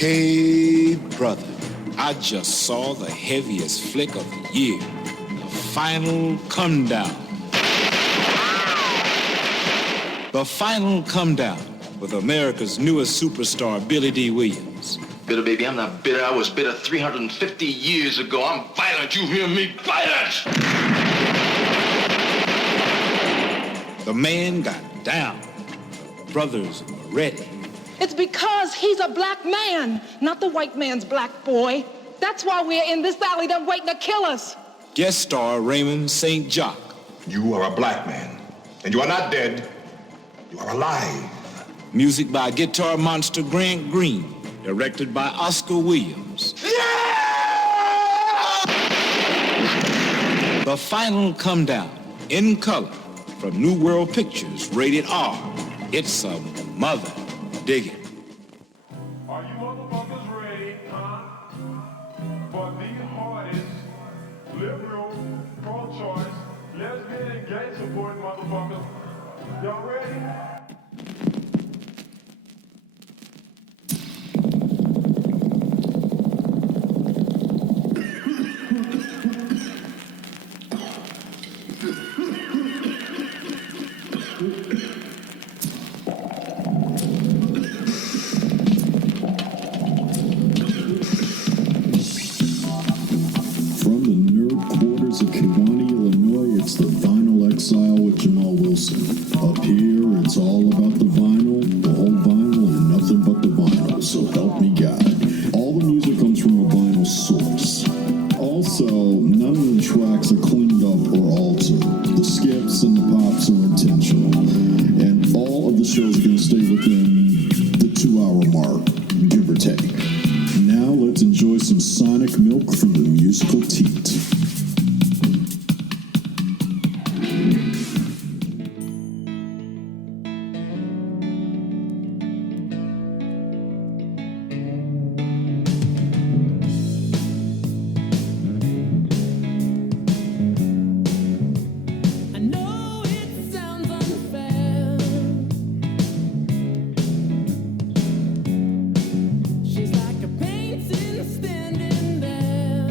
Hey, brother, I just saw the heaviest flick of the year, the final come down. The final come down with America's newest superstar, Billy D. Williams. Bitter, baby, I'm not bitter. I was bitter 350 years ago. I'm violent, you hear me? Violent! The man got down. The brothers were ready. It's because he's a black man, not the white man's black boy. That's why we're in this valley. They're waiting to kill us. Guest star Raymond St. Jock. You are a black man, and you are not dead. You are alive. Music by guitar monster Grant Green. Directed by Oscar Williams. Yeah! The final come down, in color, from New World Pictures, rated R. It's a mother. Dig it. Are you motherfuckers ready, huh? For the hardest, liberal, pro-choice, lesbian, and gay supporting motherfuckers. Y'all ready? Up here, it's all about the vinyl, the whole vinyl, and nothing but the vinyl, so help me God. All the music comes from a vinyl source. Also, none of the tracks are cleaned up or altered. The skips and the pops are intentional. And all of the shows are going to stay within the 2-hour mark, give or take. Now let's enjoy some sonic milk from the musical teat. She's like a painting standing there.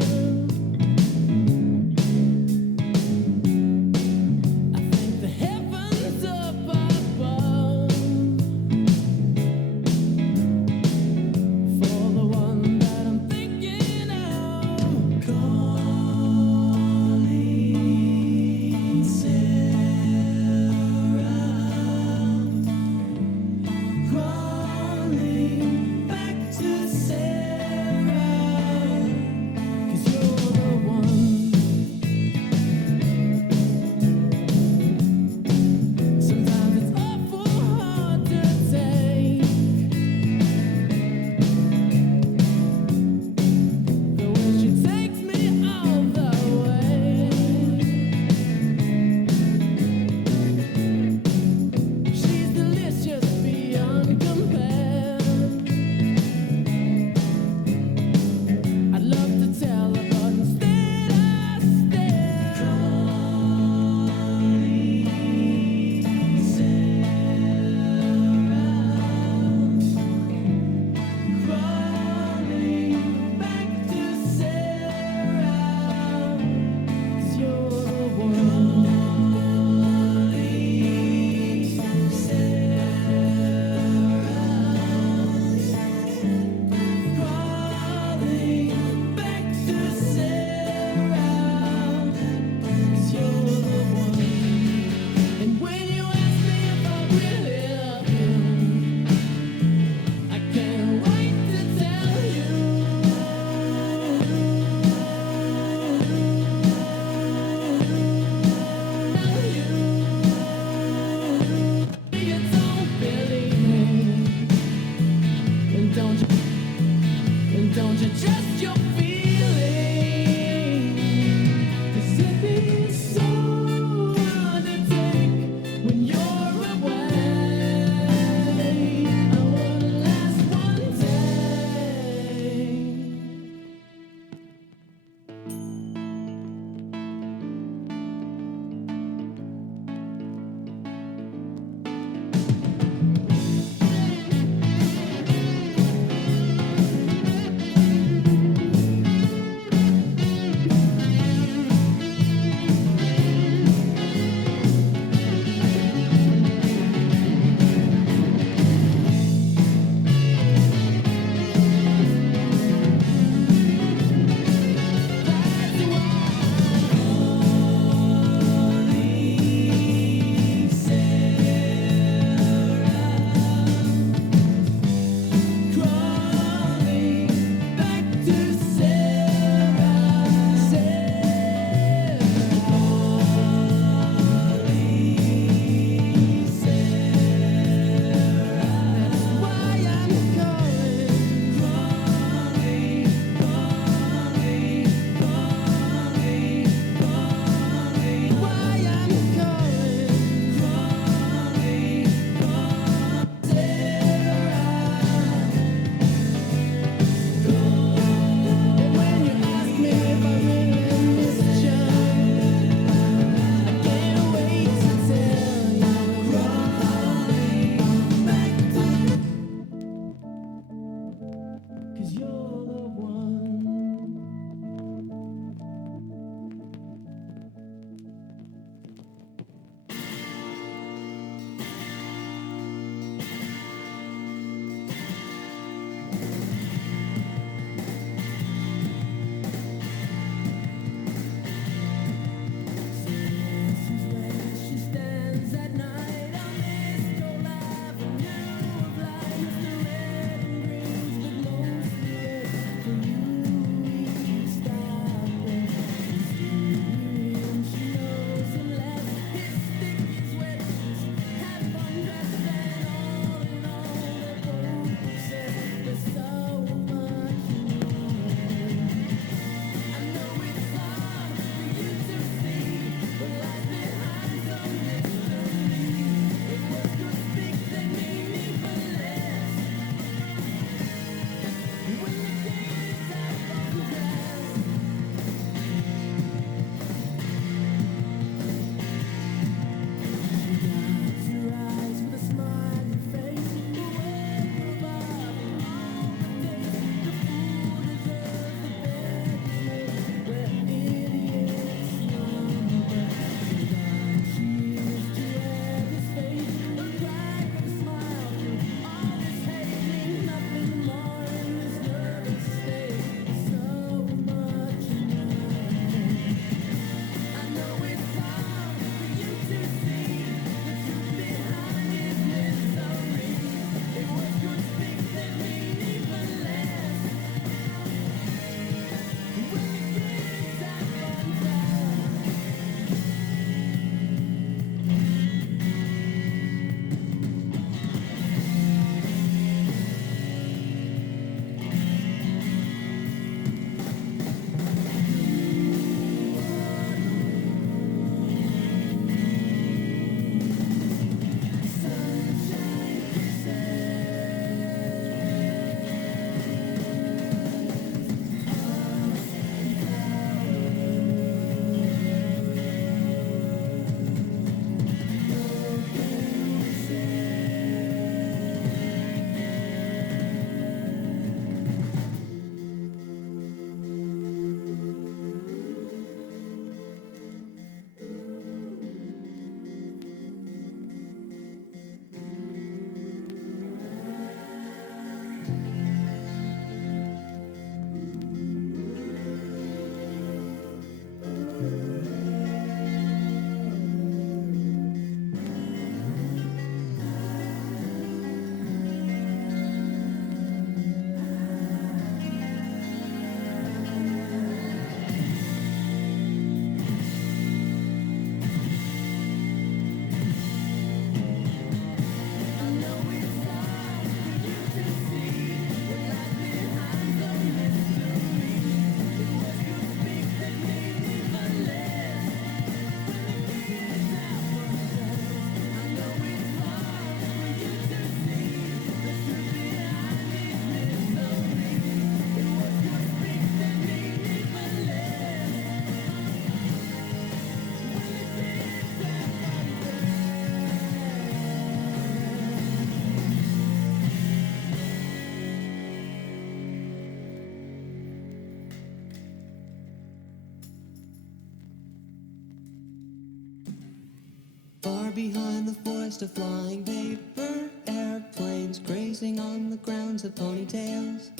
Far behind the forest of flying paper airplanes grazing on the grounds of ponytails.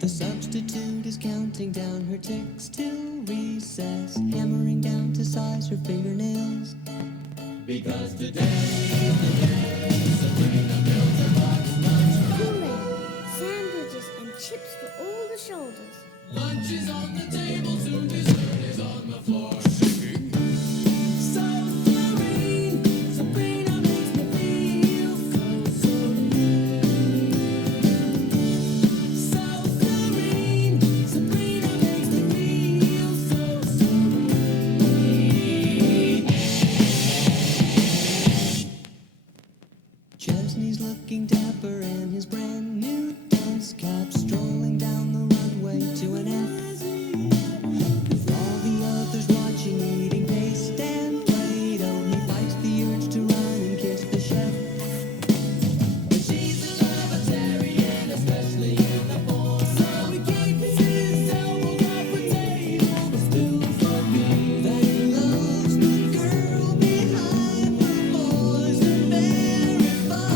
The substitute is counting down her ticks till recess, hammering down to size her fingernails. Because today Sabrina built her box lunch. Kool-Aid, sandwiches, and chips for all the shoulders. Lunch is on the table, soon dessert is on the floor. Singing. So serene, Sabrina makes me feel so serene. So serene, Sabrina makes me feel so serene. Chesney's looking dapper in his brand new dunce cap, strolling down the runway to an F. With all the others watching, eating paste and Play-Doh, he fights the urge to run and kiss the chef. But she's a libertarian, especially in the form. So he keeps his elbows off the table, but still forget that he loves the girl behind the boys and very fun.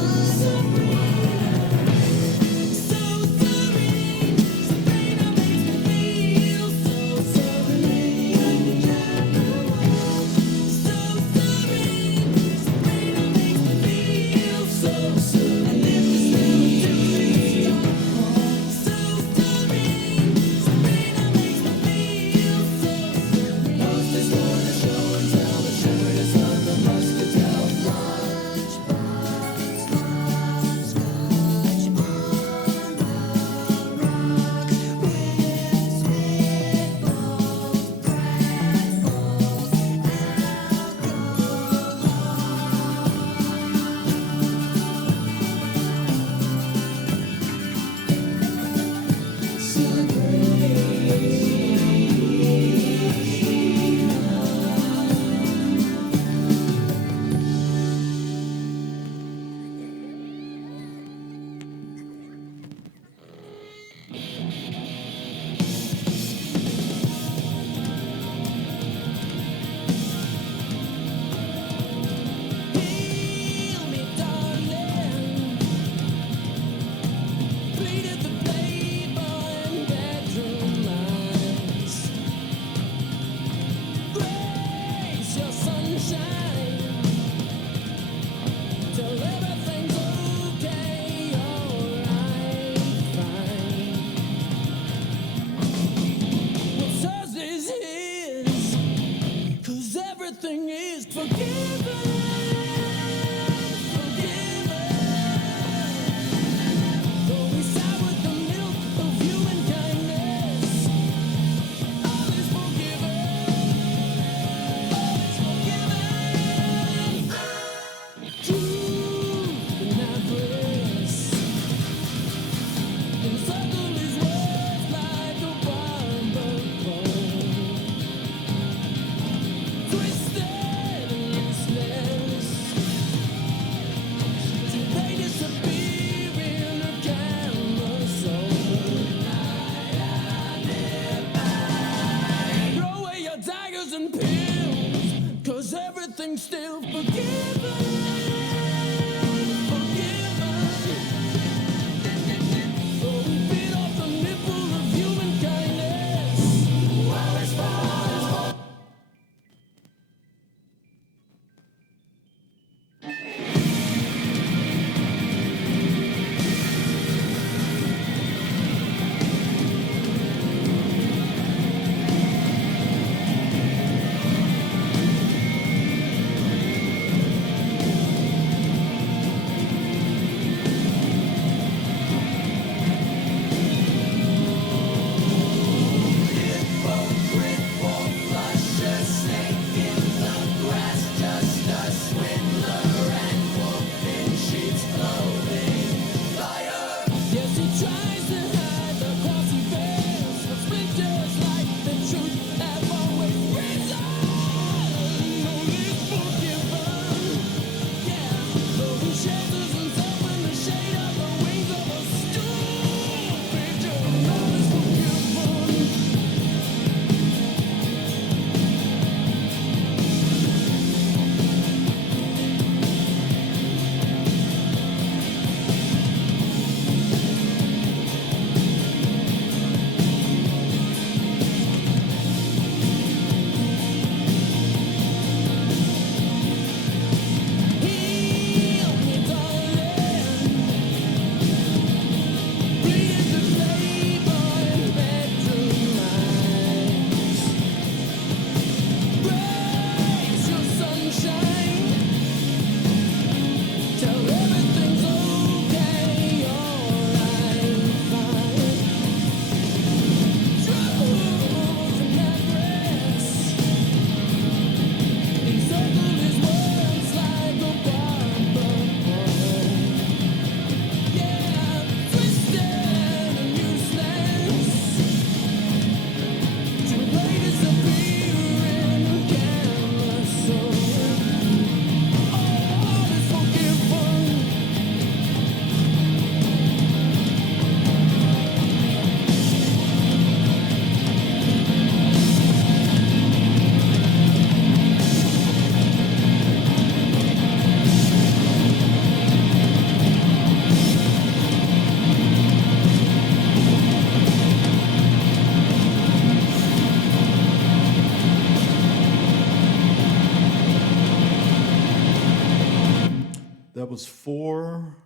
was 4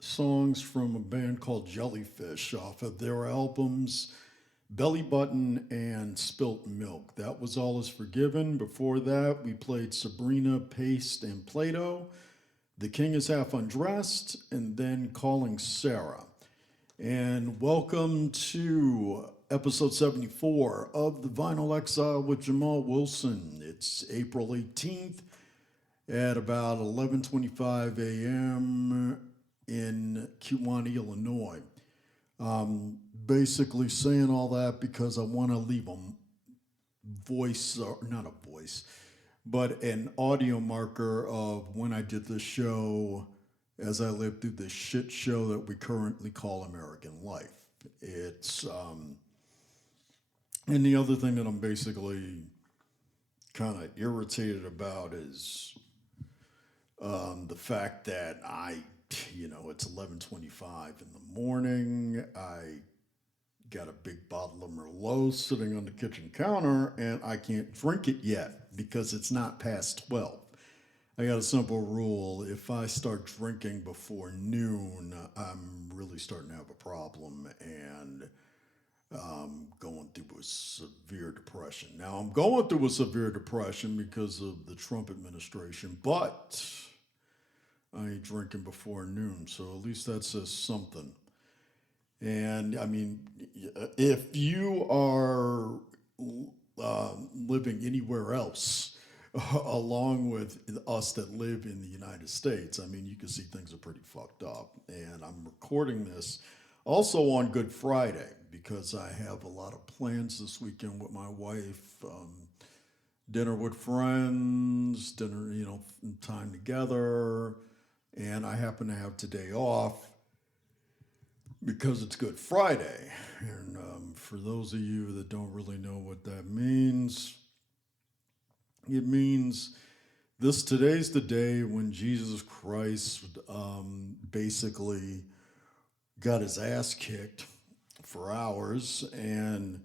songs from a band called Jellyfish off of their albums Belly Button and Spilt Milk. That was All Is Forgiven. Before that, we played Sabrina, Paste, and Play-Doh. The King is Half Undressed, and then Calling Sarah. And welcome to episode 74 of The Vinyl Exile with Jamal Wilson. It's April 18th at about 11:25 a.m. in Kewanee, Illinois. Basically saying all that because I want to leave a voice, or not a voice, but an audio marker of when I did this show as I lived through this shit show that we currently call American life. It's, and the other thing that I'm basically kind of irritated about is the fact that it's 11:25 in the morning. I got a big bottle of Merlot sitting on the kitchen counter, and I can't drink it yet because it's not past 12. I got a simple rule. If I start drinking before noon, I'm really starting to have a problem and going through a severe depression. Now, I'm going through a severe depression because of the Trump administration, but I ain't drinking before noon, so at least that says something. And I mean, if you are living anywhere else, along with us that live in the United States, I mean, you can see things are pretty fucked up. And I'm recording this also on Good Friday because I have a lot of plans this weekend with my wife. Dinner with friends, dinner, time together. And I happen to have today off because it's Good Friday. And for those of you that don't really know what that means, it means today's the day when Jesus Christ basically got his ass kicked for hours and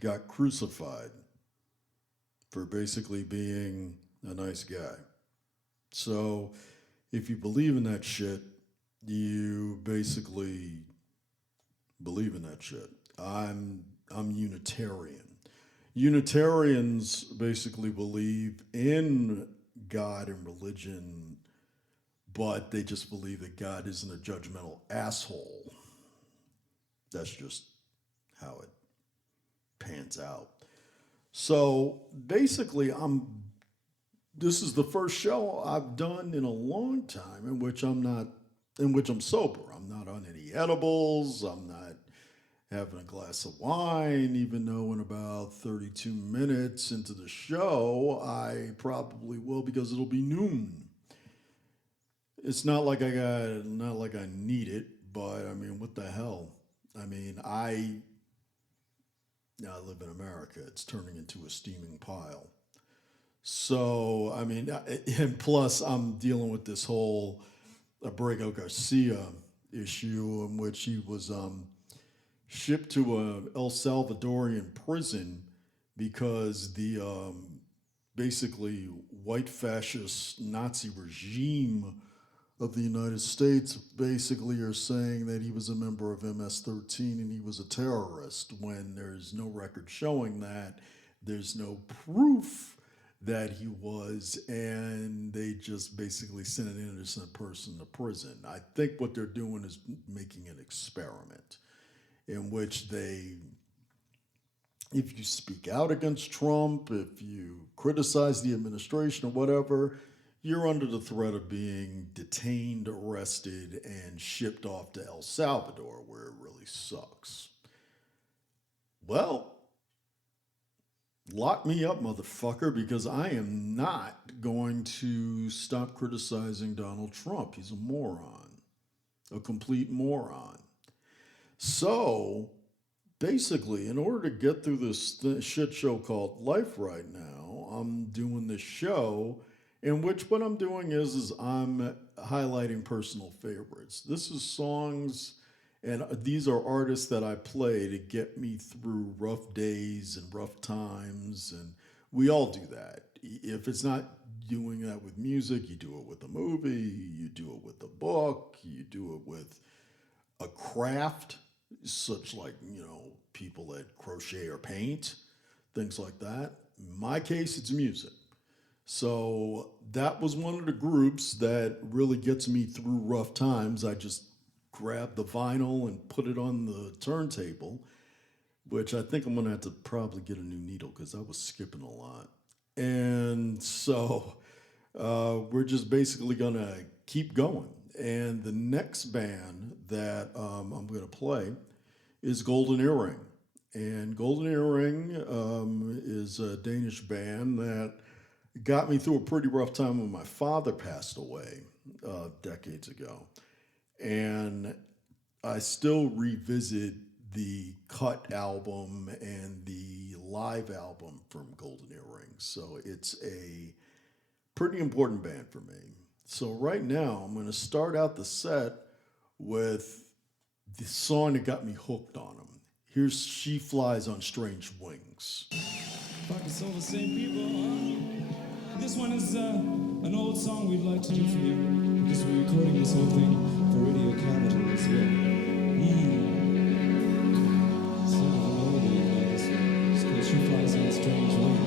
got crucified for basically being a nice guy. So if you believe in that shit, you basically believe in that shit. I'm Unitarian. Unitarians basically believe in God and religion, but they just believe that God isn't a judgmental asshole. That's just how it pans out. So basically, this is the first show I've done in a long time in which I'm sober. I'm not on any edibles. I'm not having a glass of wine, even though in about 32 minutes into the show, I probably will because it'll be noon. It's not like I need it, but I mean, what the hell? I mean, I live in America. It's turning into a steaming pile. So, I mean, and plus I'm dealing with this whole Abrego Garcia issue in which he was shipped to a El Salvadorian prison because the basically white fascist Nazi regime of the United States basically are saying that he was a member of MS-13 and he was a terrorist when there's no record showing that. There's no proof that he was, and they just basically sent an innocent person to prison. I think what they're doing is making an experiment in which if you speak out against Trump, if you criticize the administration or whatever, you're under the threat of being detained, arrested, and shipped off to El Salvador, where it really sucks. Well, lock me up, motherfucker, because I am not going to stop criticizing Donald Trump. He's a moron, a complete moron. So, basically, in order to get through this shit show called life right now, I'm doing this show in which what I'm doing is I'm highlighting personal favorites. This is songs, and these are artists that I play to get me through rough days and rough times, and we all do that. If it's not doing that with music, you do it with a movie, you do it with a book, you do it with a craft, such like, people that crochet or paint, things like that. In my case, it's music. So that was one of the groups that really gets me through rough times. I just grab the vinyl and put it on the turntable, which I think I'm going to have to probably get a new needle because I was skipping a lot. And so we're just basically going to keep going. And the next band that I'm going to play is Golden Earring. And Golden Earring is a Danish band that got me through a pretty rough time when my father passed away decades ago. And I still revisit the cut album and the live album from Golden Earring. So it's a pretty important band for me. So right now, I'm going to start out the set with the song that got me hooked on them. Here's She Flies on Strange Wings. Fuck, it's all the same people, huh? This one is an old song we'd like to do for you, because we're recording this whole thing for Radio Capital as well. Sort of an oldie like this one. It's called She Flies on Strange Wings.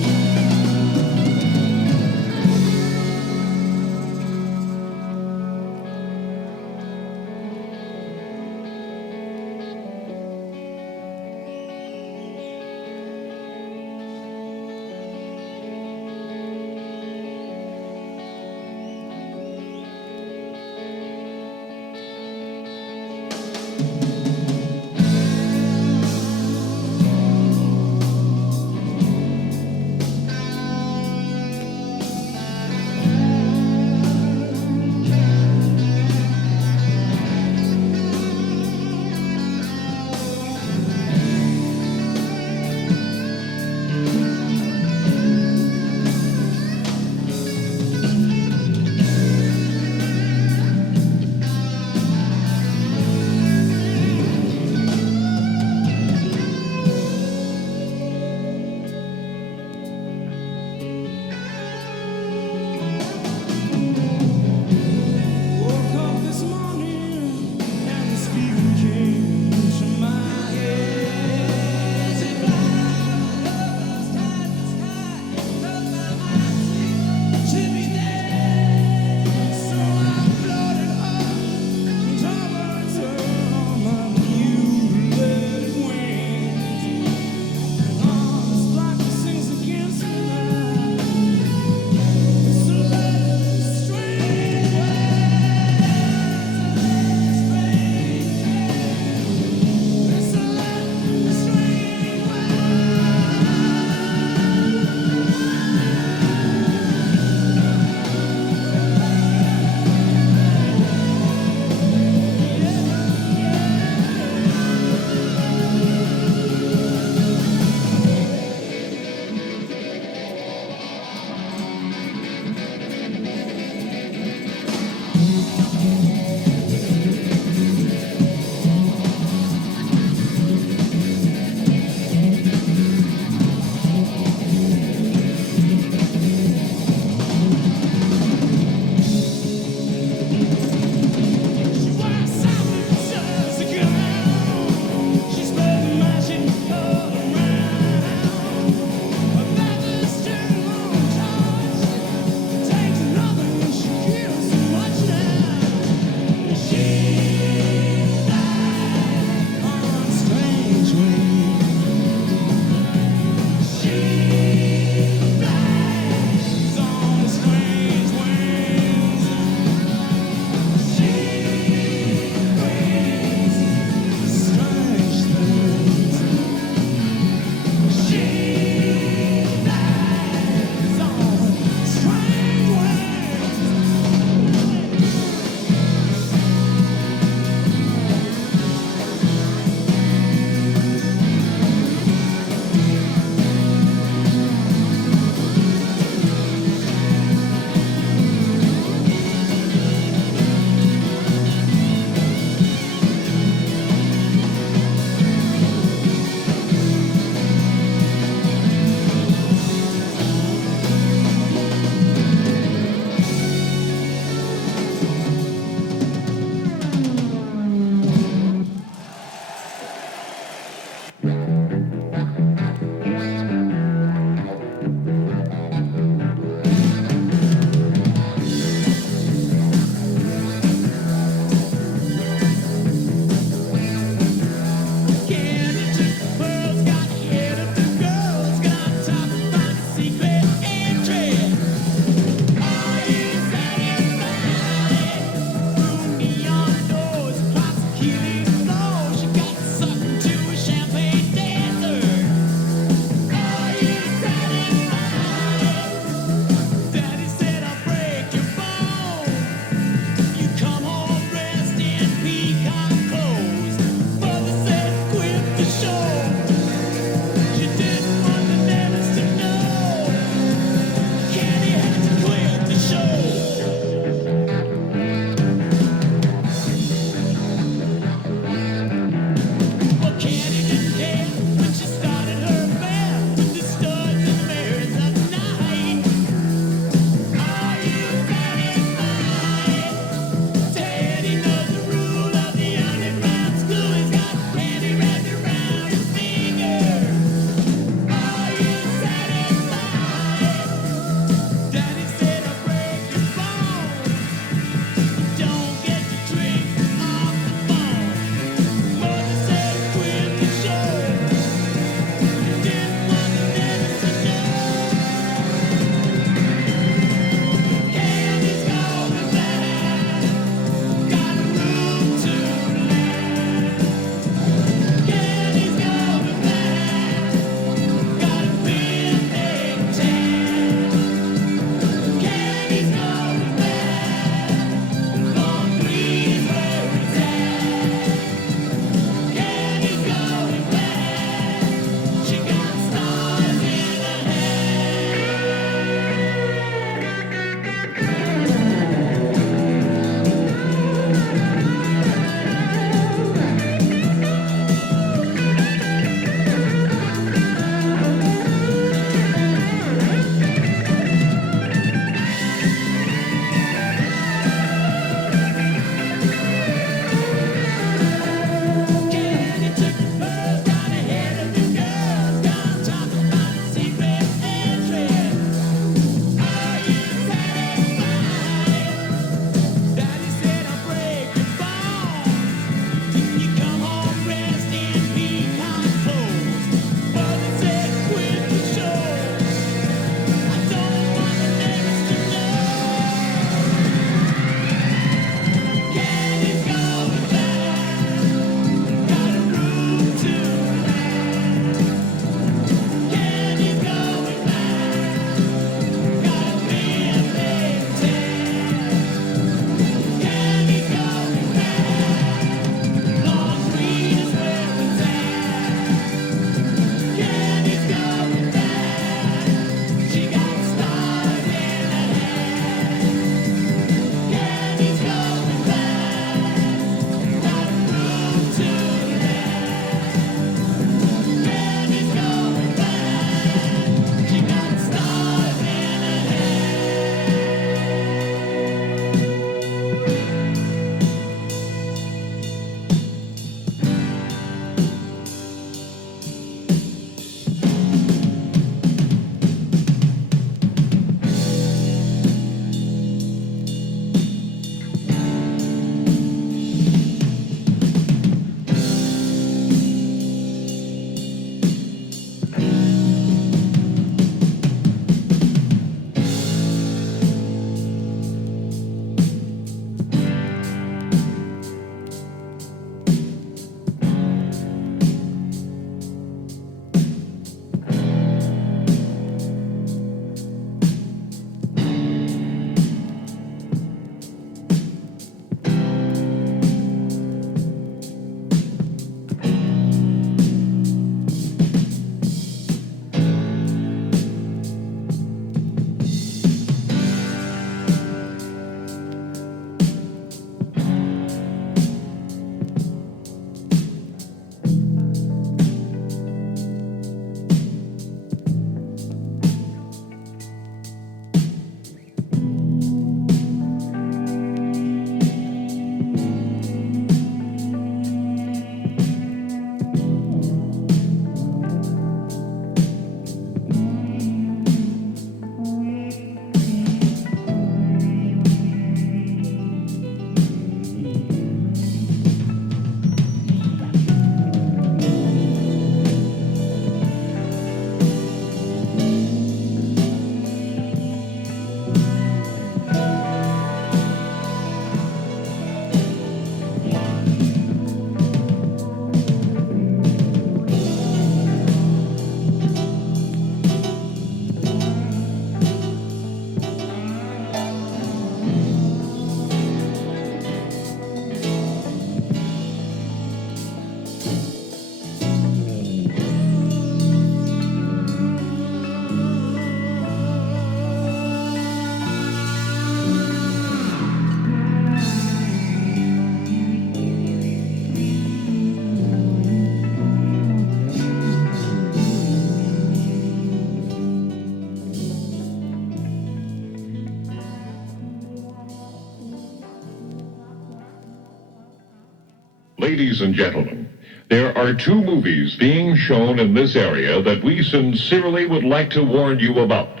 Ladies and gentlemen, there are two movies being shown in this area that we sincerely would like to warn you about.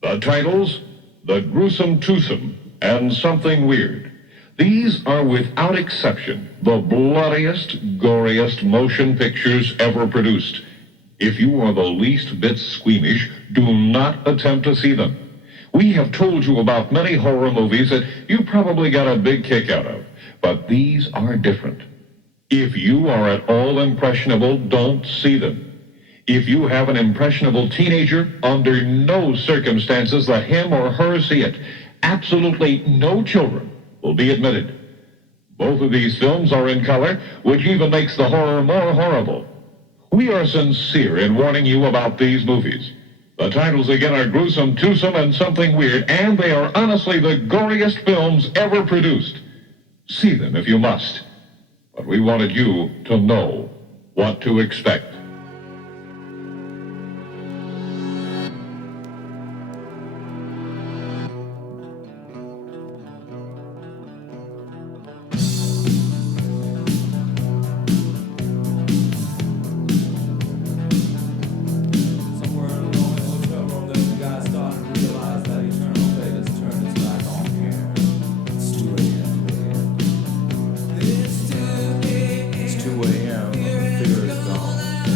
The titles, The Gruesome Twosome and Something Weird. These are without exception the bloodiest, goriest motion pictures ever produced. If you are the least bit squeamish, do not attempt to see them. We have told you about many horror movies that you probably got a big kick out of, but these are different. If you are at all impressionable, don't see them. If you have an impressionable teenager, under no circumstances let him or her see it. Absolutely no children will be admitted. Both of these films are in color, which even makes the horror more horrible. We are sincere in warning you about these movies. The titles again are Gruesome Twosome and Something Weird, and they are honestly the goriest films ever produced. See them if you must. But we wanted you to know what to expect. It's 2 a.m. The figure is gone.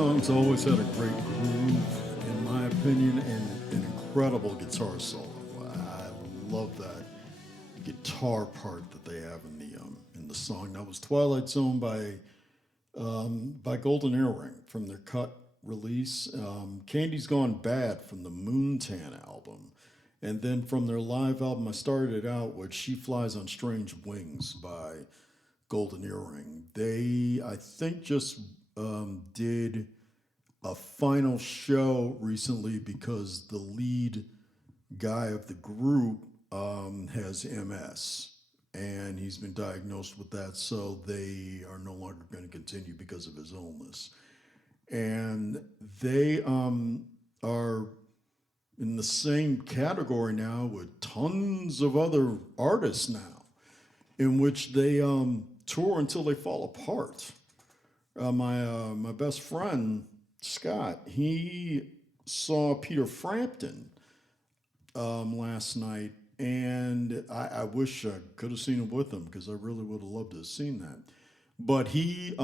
song's always had a great groove, in my opinion, and an incredible guitar solo. I love that guitar part that they have in the song. That was Twilight Zone by Golden Earring from their cut release. Candy's Gone Bad from the Moontan album. And then from their live album, I started it out with She Flies on Strange Wings by Golden Earring. They, I think, just did a final show recently because the lead guy of the group has MS. And he's been diagnosed with that, so they are no longer going to continue because of his illness. And they are in the same category now with tons of other artists now, in which they tour until they fall apart. My best friend, Scott, he saw Peter Frampton last night, and I wish I could have seen him with him because I really would have loved to have seen that. But he,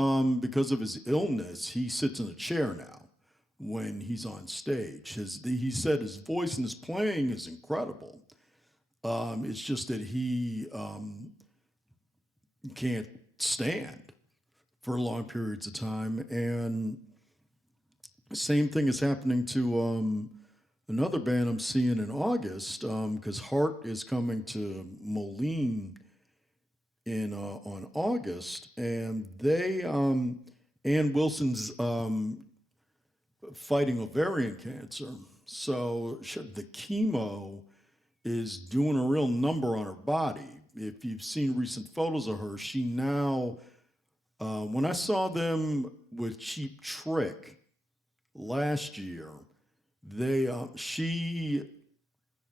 because of his illness, he sits in a chair now when he's on stage. He said his voice and his playing is incredible. It's just that he can't stand for long periods of time. And same thing is happening to another band I'm seeing in August, because Heart is coming to Moline on August, and they Ann Wilson's fighting ovarian cancer, so the chemo is doing a real number on her body. If you've seen recent photos of her, she now, when I saw them with Cheap Trick last year, she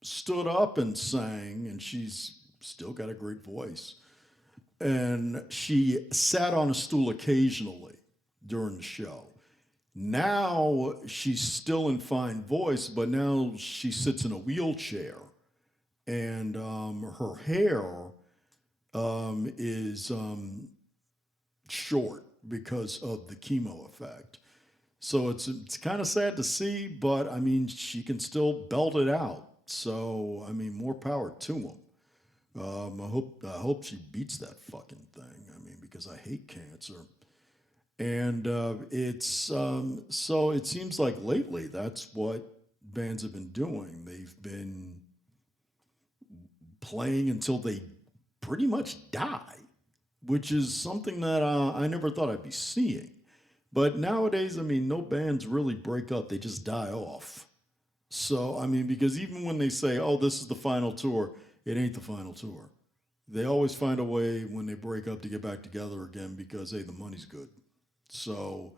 stood up and sang, and she's still got a great voice. And she sat on a stool occasionally during the show. Now she's still in fine voice, but now she sits in a wheelchair, and her hair is short because of the chemo effect. So it's kind of sad to see, but I mean, she can still belt it out. So I mean, more power to them. I hope she beats that fucking thing. I mean, because I hate cancer. And so it seems like lately that's what bands have been doing. They've been playing until they pretty much die, which is something that I never thought I'd be seeing. But nowadays, I mean, no bands really break up. They just die off. So, I mean, because even when they say, oh, this is the final tour, it ain't the final tour. They always find a way when they break up to get back together again because, hey, the money's good. So,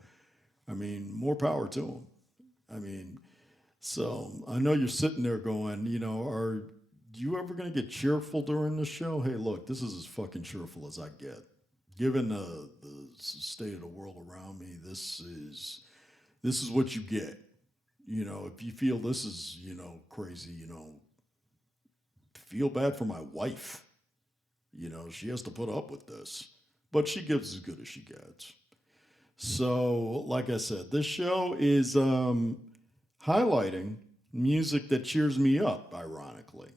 I mean, more power to them. I mean, so I know you're sitting there going, you know, are you ever going to get cheerful during the show? Hey, look, this is as fucking cheerful as I get. Given the state of the world around me, this is what you get. You know, if you feel this is, you know, crazy, you know, feel bad for my wife. You know, she has to put up with this, but she gives as good as she gets. So, like I said, this show is highlighting music that cheers me up, ironically.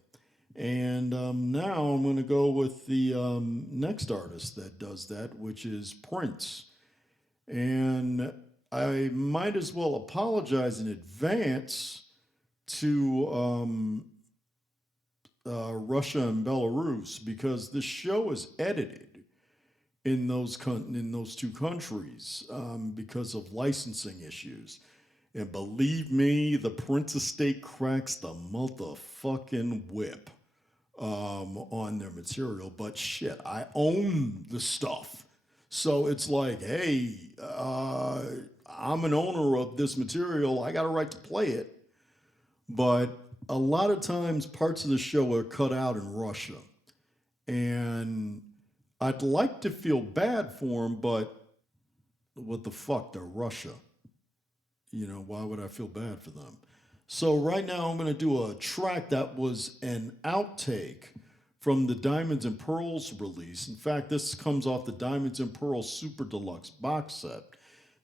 And now I'm going to go with the next artist that does that, which is Prince. And I might as well apologize in advance to Russia and Belarus, because the show is edited in those two countries because of licensing issues. And believe me, the Prince estate cracks the motherfucking whip on their material. But shit, I own the stuff. So it's like, hey, I'm an owner of this material. I got a right to play it. But a lot of times parts of the show are cut out in Russia. And I'd like to feel bad for them, but what the fuck, they're Russia. You know, why would I feel bad for them? So right now I'm going to do a track that was an outtake from the Diamonds and Pearls release. In fact, this comes off the Diamonds and Pearls Super Deluxe box set.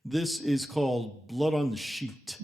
This is called Blood on the Sheet.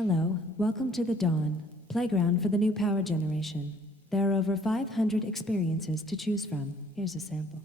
Hello, welcome to the Dawn, playground for the new power generation. There are over 500 experiences to choose from. Here's a sample.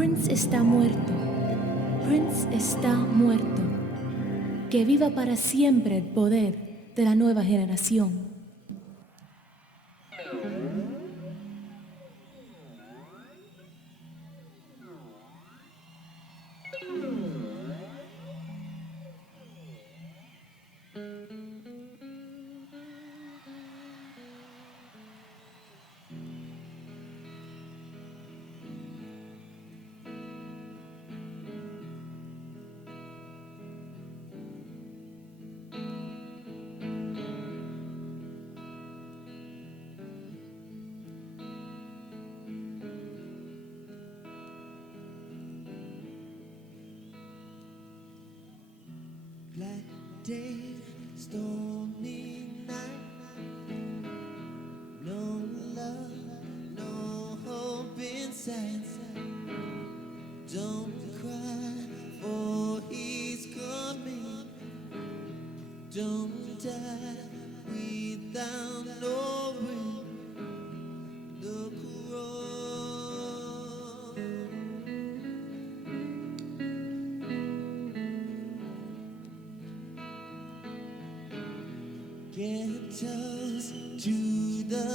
Prince está muerto. Prince está muerto. Que viva para siempre el poder de la nueva generación. Black day, stormy night. No sad. Don't cry, for he's coming. Don't die without knowing the cross. Ghettos to the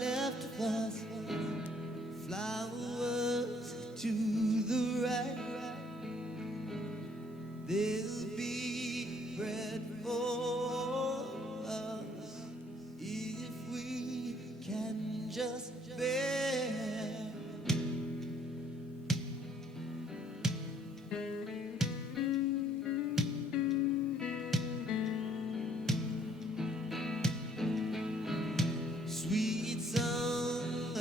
left of us, flowers to the right. There'll be bread for us if we can just bear. Sweet song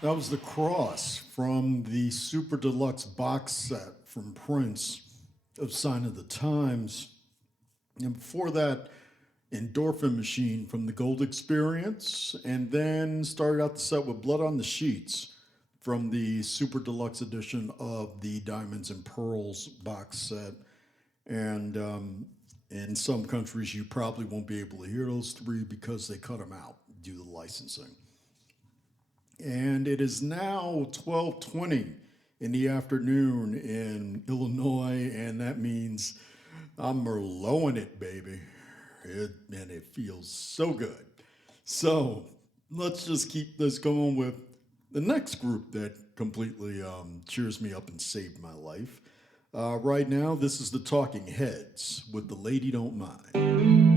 That was The Cross from the Super Deluxe box set from Prince of Sign of the Times. And before that, Endorphin Machine from the Gold Experience. And then started out the set with Blood on the Sheets from the Super Deluxe edition of the Diamonds and Pearls box set. And in some countries, you probably won't be able to hear those three because they cut them out due to licensing. And it is now 12:20 in the afternoon in Illinois, and that means I'm Merloting it, baby. And it feels so good. So let's just keep this going with the next group that completely cheers me up and saved my life. Right now, this is the Talking Heads with The Lady Don't Mind.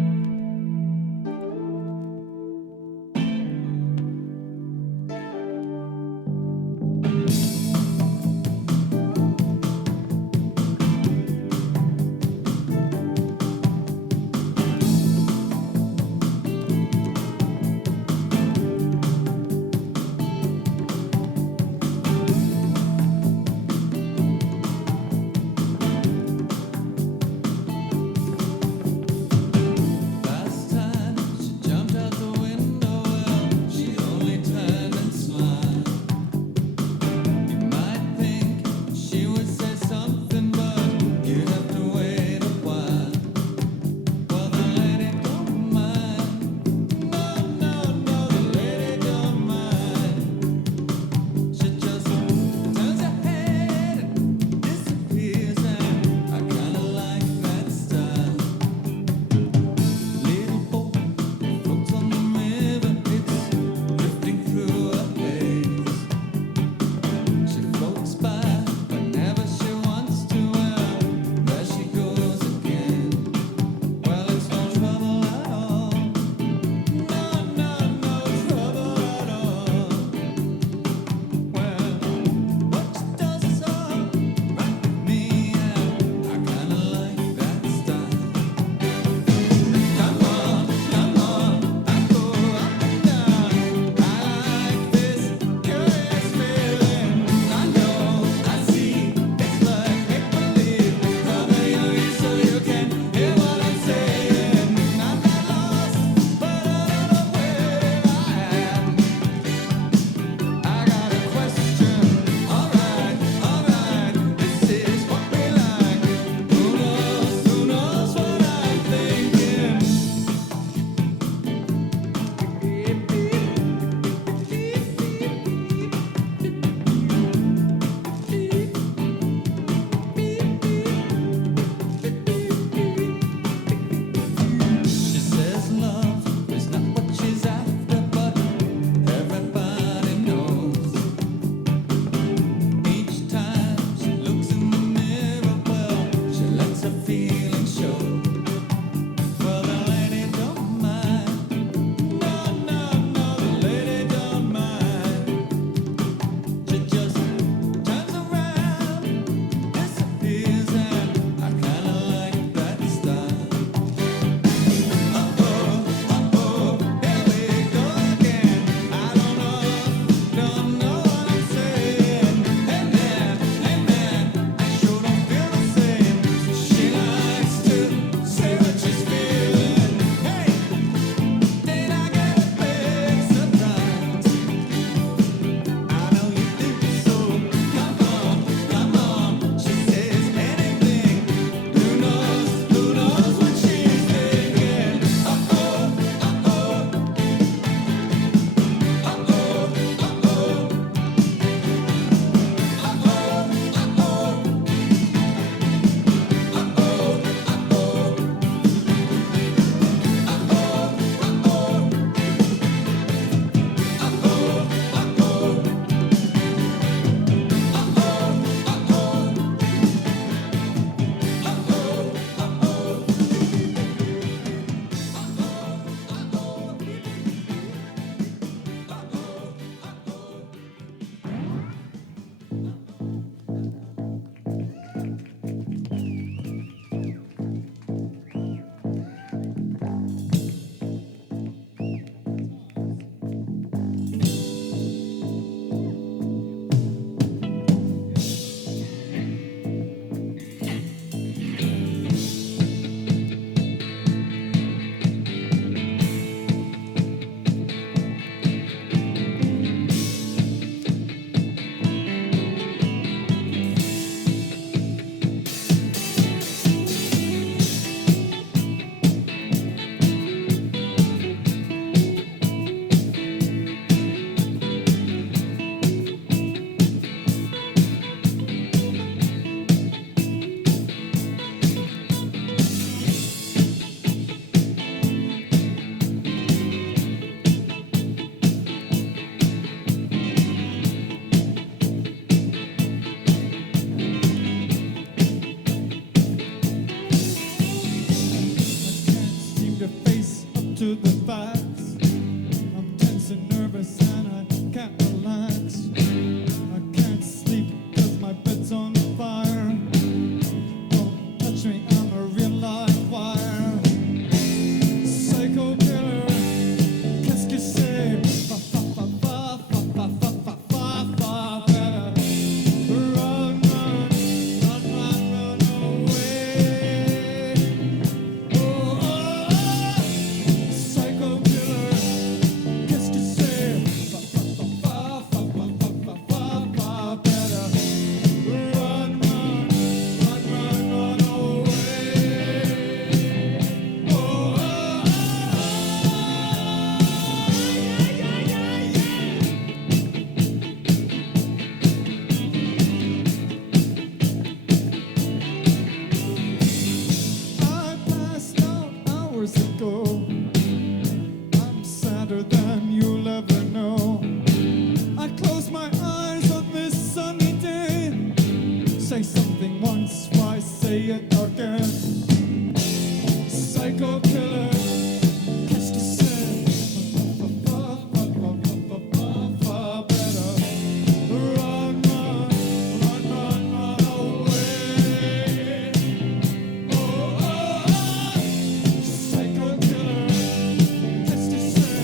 harder than you'll ever know. I close my eyes on this sunny day. Say something once, why say it again? Psycho killer has to say, better run, run, run, run, run away. Oh, oh, oh. Psycho killer has to say,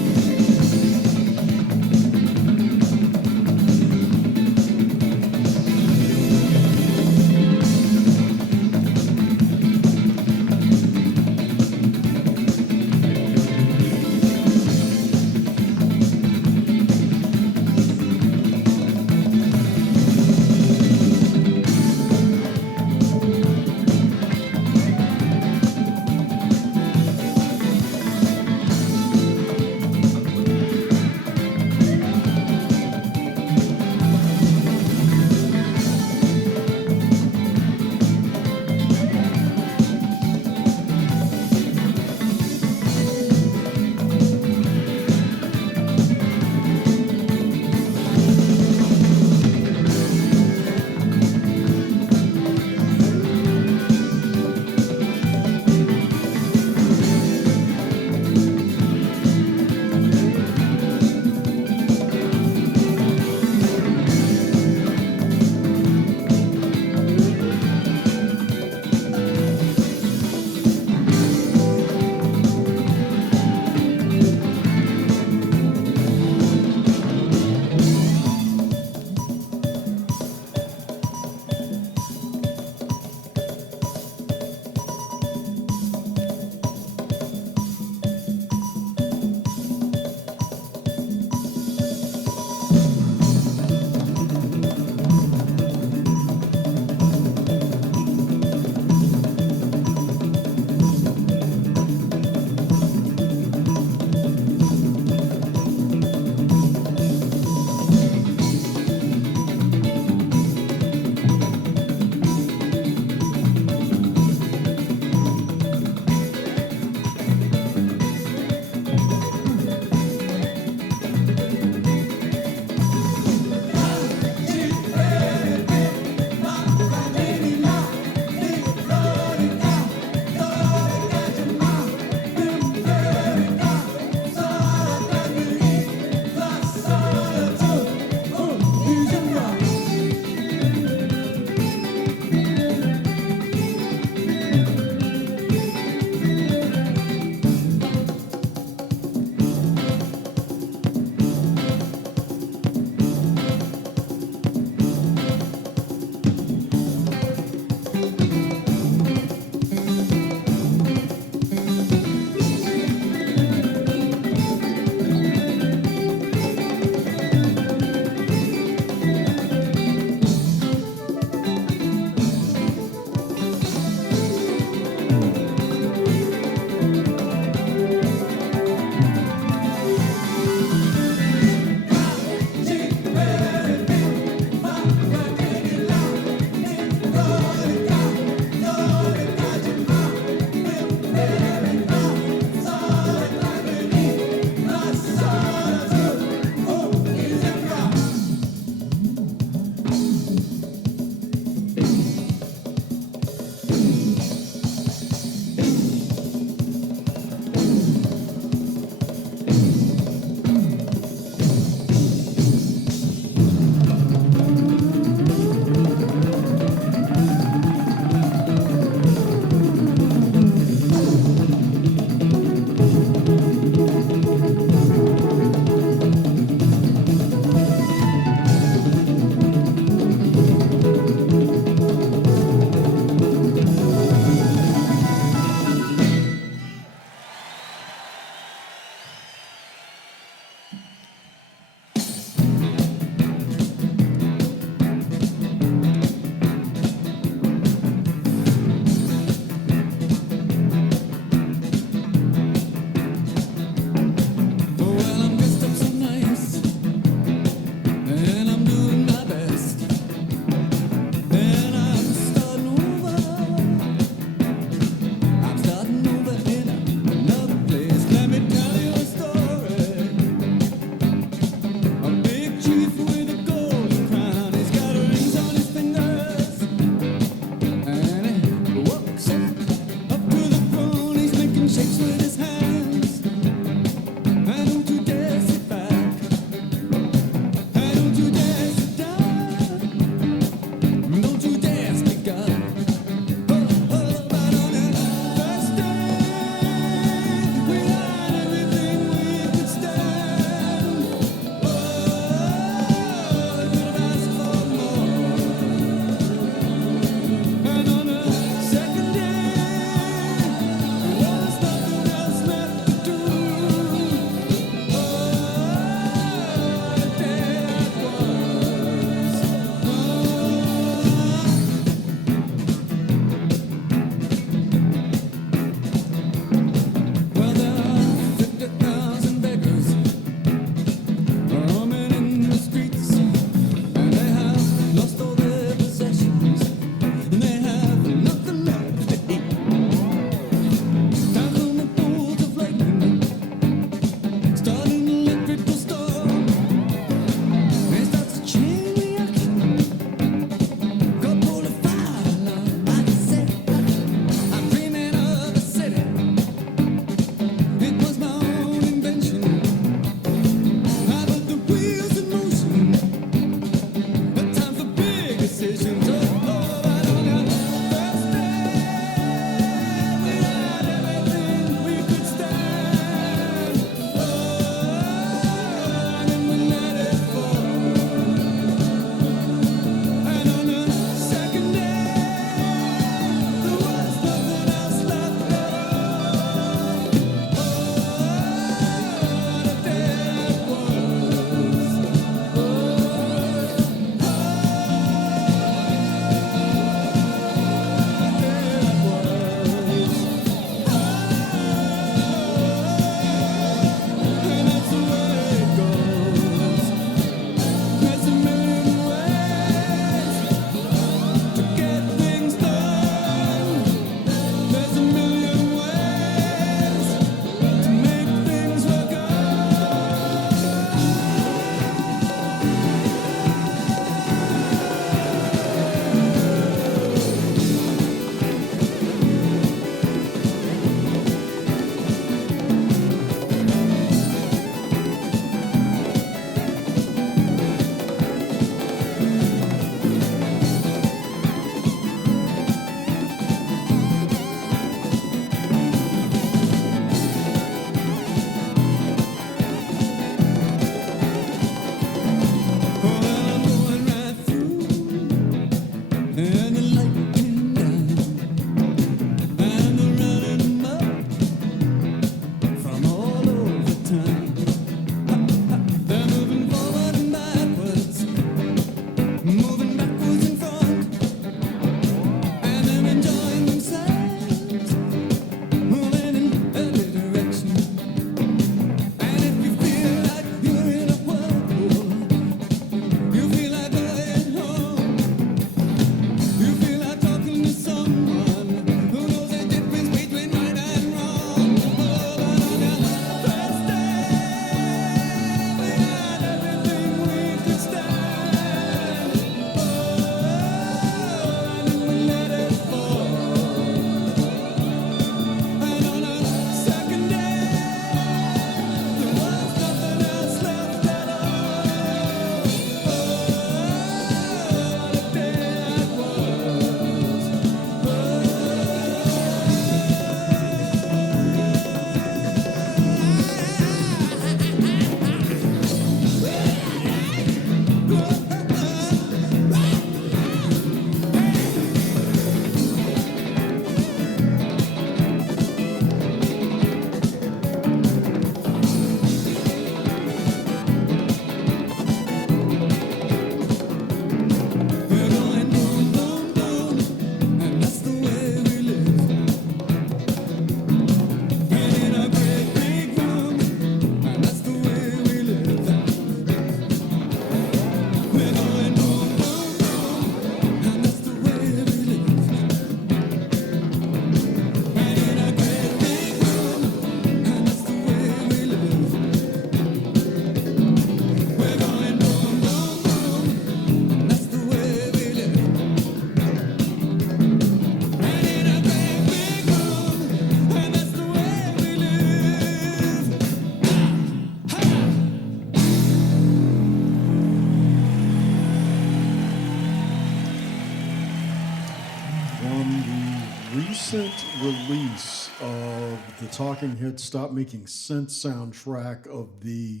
recent release of the Talking Heads Stop Making Sense soundtrack of the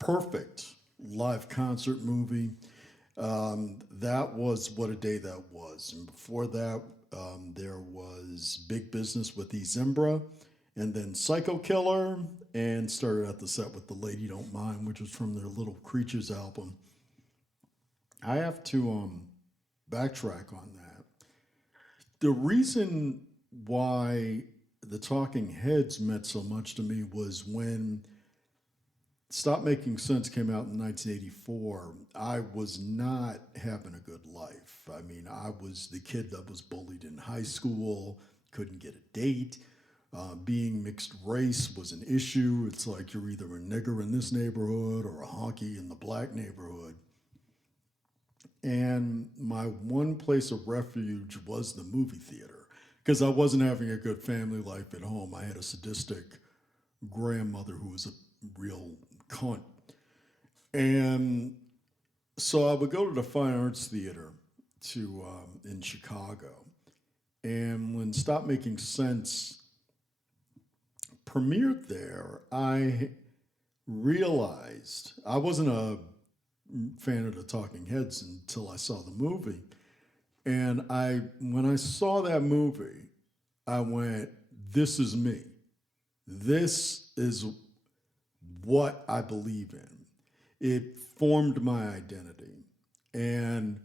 perfect live concert movie. That was What a Day That Was. And before that, there was Big Business with E. Zimbra, and then Psycho Killer, and started out the set with The Lady Don't Mind, which was from their Little Creatures album. I have to backtrack on that. The reason why the Talking Heads meant so much to me was when Stop Making Sense came out in 1984, I was not having a good life. I mean, I was the kid that was bullied in high school, couldn't get a date. Being mixed race was an issue. It's like you're either a nigger in this neighborhood or a honky in the black neighborhood. And my one place of refuge was the movie theater because I wasn't having a good family life at home. I had a sadistic grandmother who was a real cunt. And so I would go to the Fine Arts Theater in Chicago. And when Stop Making Sense premiered there, I realized I wasn't a fan of the Talking Heads until I saw the movie. And when I saw that movie, I went, this is me. This is what I believe in. It formed my identity. And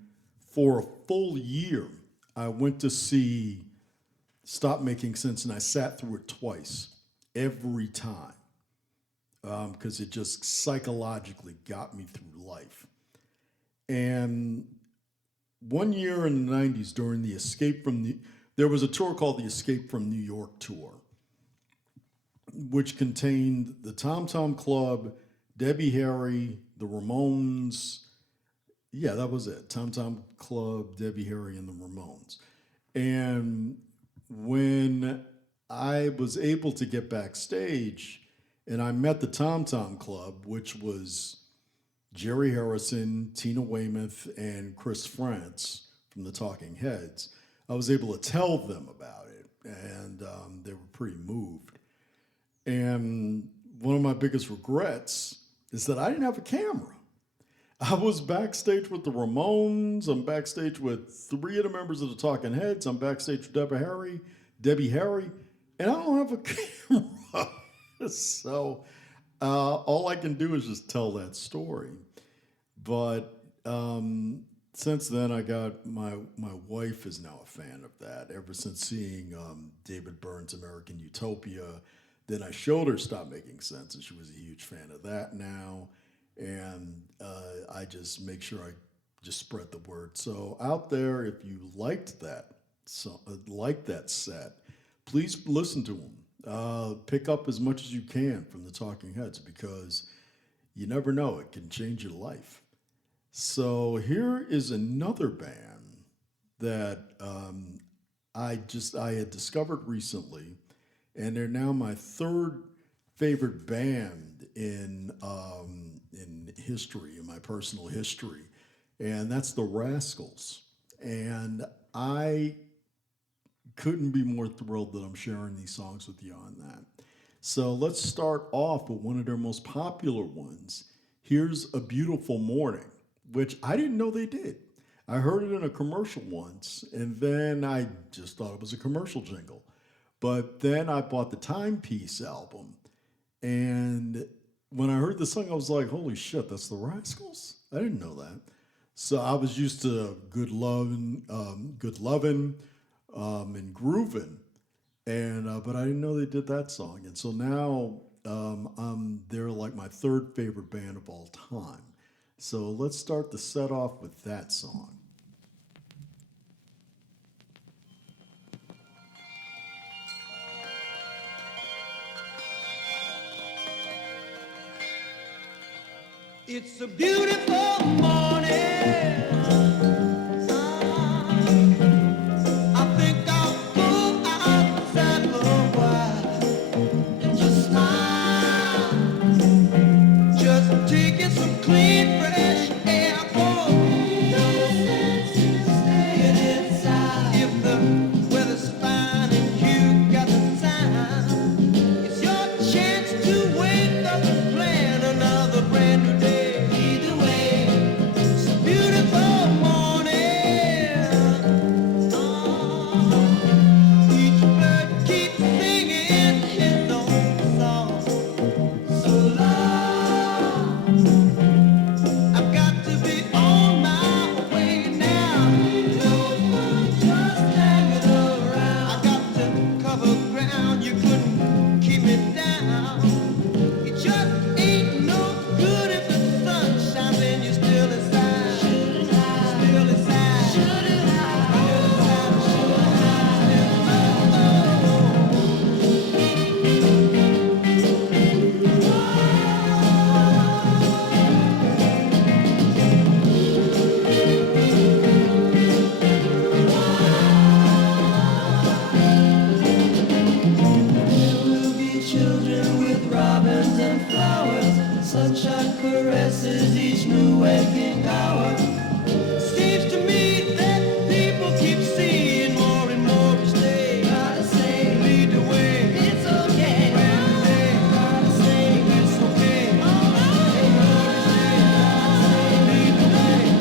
for a full year, I went to see Stop Making Sense, and I sat through it twice, every time, because it just psychologically got me through life. And one year in the 90s, during there was a tour called the Escape from New York tour, which contained the Tom Tom Club, Debbie Harry, the Ramones. Yeah, that was it. Tom Tom Club, Debbie Harry, and the Ramones. And when I was able to get backstage and I met the Tom Tom Club, which was Jerry Harrison, Tina Weymouth, and Chris France from the Talking Heads, I was able to tell them about it, and they were pretty moved. And one of my biggest regrets is that I didn't have a camera. I was backstage with the Ramones. I'm backstage with 3 of the members of the Talking Heads. I'm backstage with Debbie Harry, and I don't have a camera. So all I can do is just tell that story. But since then, I got my wife is now a fan of that. Ever since seeing David Byrne's American Utopia, then I showed her Stop Making Sense, and she was a huge fan of that now. And I just make sure I just spread the word. So out there, if you liked that set, please listen to them. Pick up as much as you can from the Talking Heads, because you never know, it can change your life. So here is another band that I had discovered recently, and they're now my 3rd favorite band in history, in my personal history, and that's the Rascals. And I couldn't be more thrilled that I'm sharing these songs with you on that. So let's start off with one of their most popular ones. Here's A Beautiful Morning, which I didn't know they did. I heard it in a commercial once, and then I just thought it was a commercial jingle. But then I bought the Timepiece album, and when I heard the song, I was like, holy shit, that's the Rascals? I didn't know that. So I was used to Good Lovin', and Groovin', but I didn't know they did that song. And so now they're like my 3rd favorite band of all time. So let's start the set off with that song. It's a beautiful morning. I think I'll go outside for a while and just smile. Just taking some clean, fresh air. No sense in staying inside if the weather's fine and sunshine caresses each new waking hour. Seems to me that people keep seeing more and more each day. Gotta say, lead the way. It's okay. When they gotta say, it's okay. Lead the way.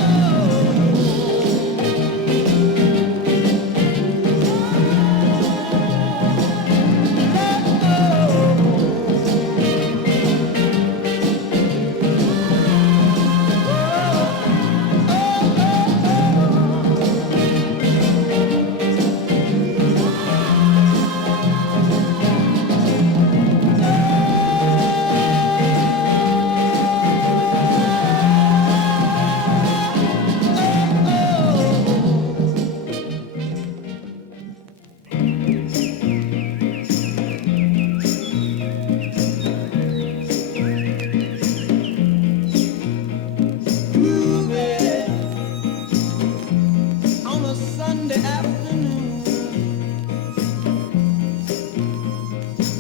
On a Sunday afternoon,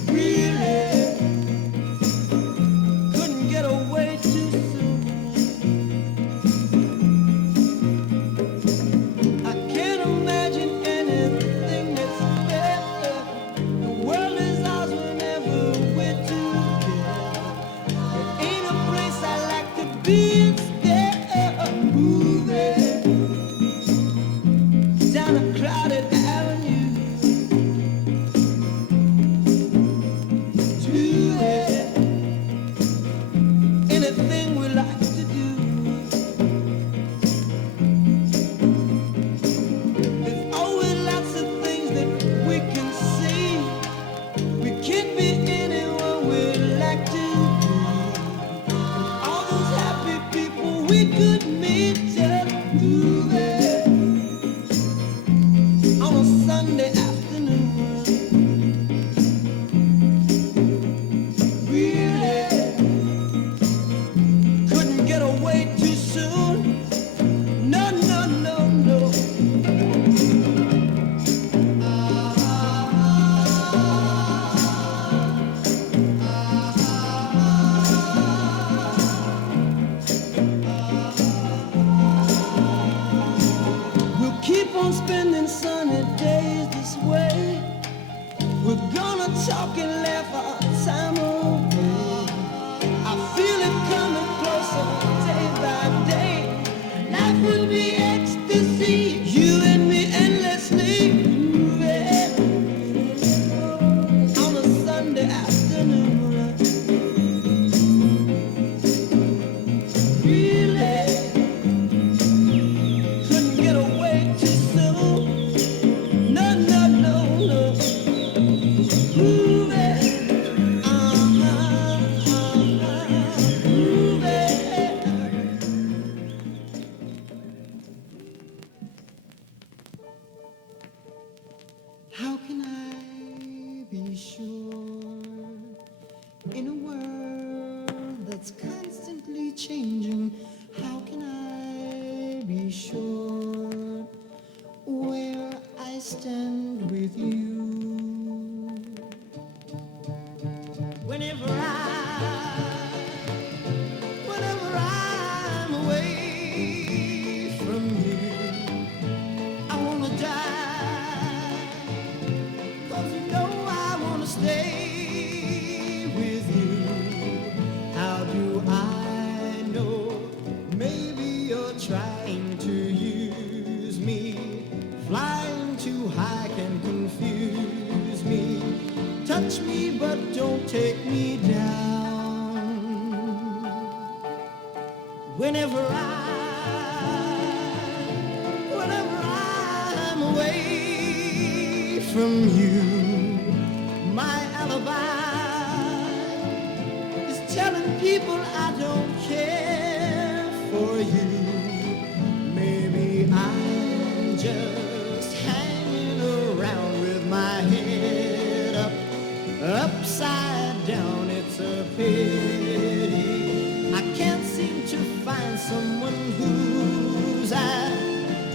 really couldn't get away too soon. I can't imagine anything that's better. The world is ours whenever we're together. It ain't a place I like to be instead of moving down a crowded avenue to anything we like to do. There's always lots of things that we can see. We can't be anyone we like to be. And all those happy people we could meet just moving on a Sunday afternoon. Really couldn't get away too soon. No, no, no, no. We'll keep on spending sunny days this way. We're gonna talk and laugh our time away. I feel it coming closer day by day. Life will be ecstasy, you and me endlessly moving on a Sunday afternoon. Really couldn't get away too soon. No, no, no, no. Moving, moving. How can I be sure in a world that's constantly changing? How can I be sure where I stand with you? Whenever I'm away from you, I wanna die. 'Cause you know I wanna stay with you. How do I know? Maybe you're trying to use me. Flying too high can confuse me. Touch me but don't take me down. Whenever I'm away from you, my alibi is telling people I don't care for you. Maybe I'm just hanging around with my head up, upside down. It's a pity I can't seem to find someone who's as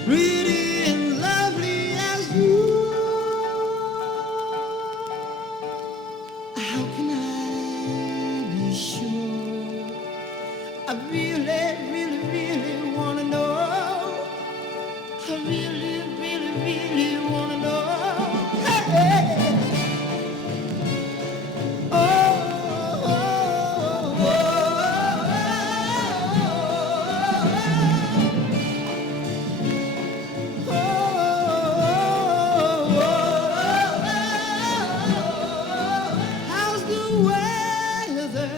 pretty and lovely as you. How can I be sure I really, really, really wanna know. I really, really, really wanna know. Hey, oh, oh, oh, how's the weather?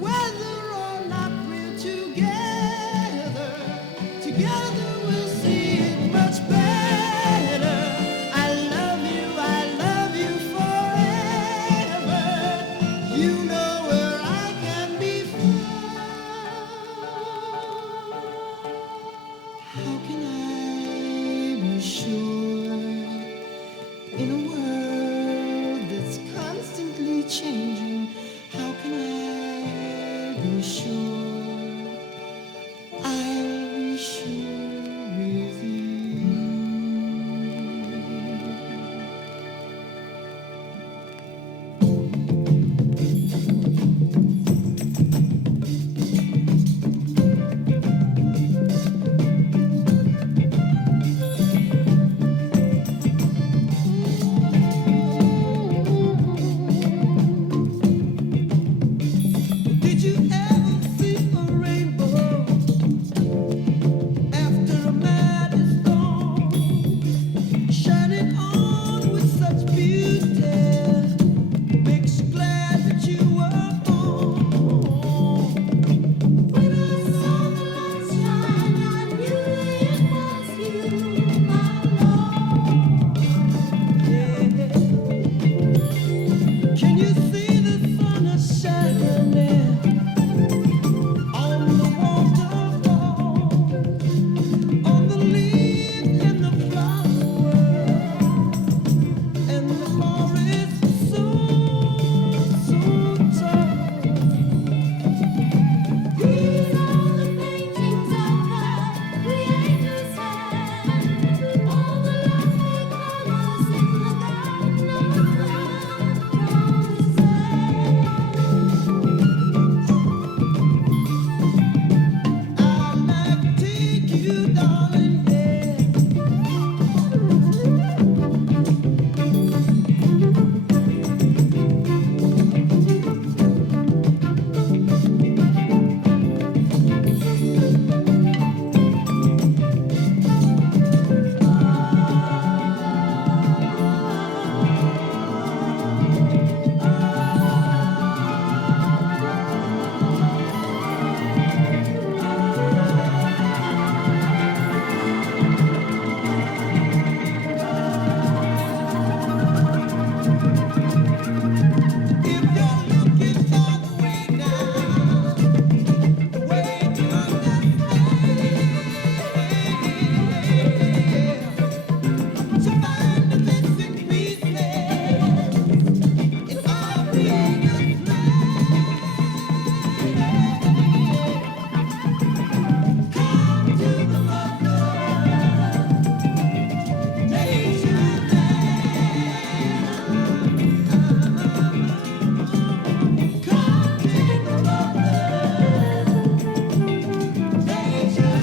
Whether or not we're together, together we'll see it much better. I love you forever. You know where I can be found. How can I be sure in a world that's constantly changing? How can I be sure? I'll be sure with you. Did you ever see a rainbow after a mad storm, shining on with such beauty? Makes you glad that you were born. When I saw the light shine, I knew it was you, my Lord. Can you see the sun is shining on the waterfall, on the leaves and the flowers, and the forest so, so tall? These are the paintings of the Creator's hand, all the lovely colors in the garden of the promised land. I'd like to take you, darling, yeah. If you're looking for the way now, the way to understand, to find the missing pieces in our Creator's plan. Come to the mother nature land. Come to the mother nature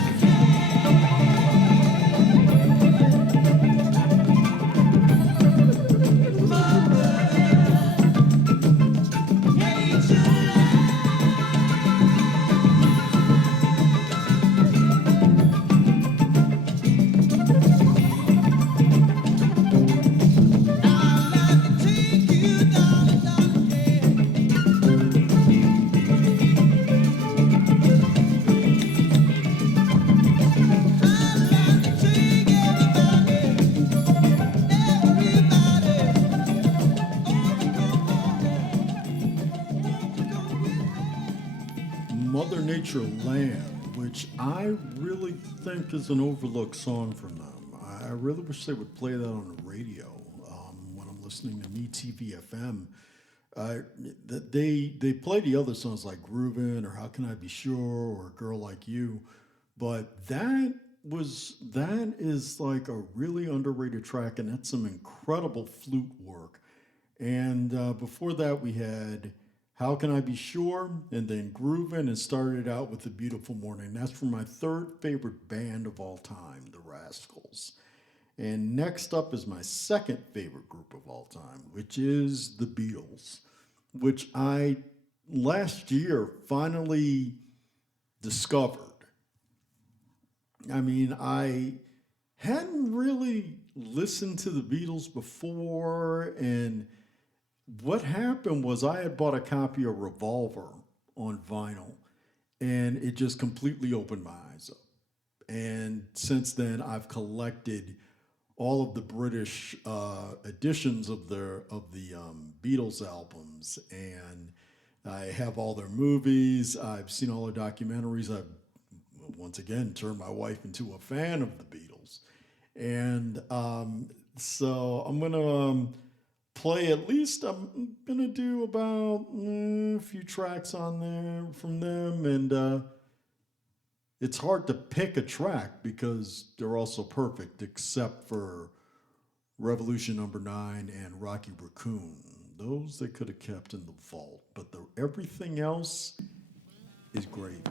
Mother Nature Land, which I really think is an overlooked song from them. I really wish they would play that on the radio when I'm listening to Me TV FM. They play the other songs like Groovin' or How Can I Be Sure or A Girl Like You, but that is like a really underrated track, and that's some incredible flute work. And before that, we had How Can I Be Sure, and then Groovin' and started out with A Beautiful Morning. That's from my third favorite band of all time, the Rascals. And next up is my second favorite group of all time, which is the Beatles, which I last year finally discovered. I mean, I hadn't really listened to the Beatles before, and what happened was I had bought a copy of Revolver on vinyl, and it just completely opened my eyes up. And since then, I've collected all of the British editions of the Beatles albums, and I have all their movies. I've seen all their documentaries. I've once again turned my wife into a fan of the Beatles, and so I'm gonna play at least. I'm gonna do about a few tracks on there from them, and it's hard to pick a track because they're all so perfect, except for Revolution Number 9 and Rocky Raccoon. Those they could have kept in the vault, but everything else is great.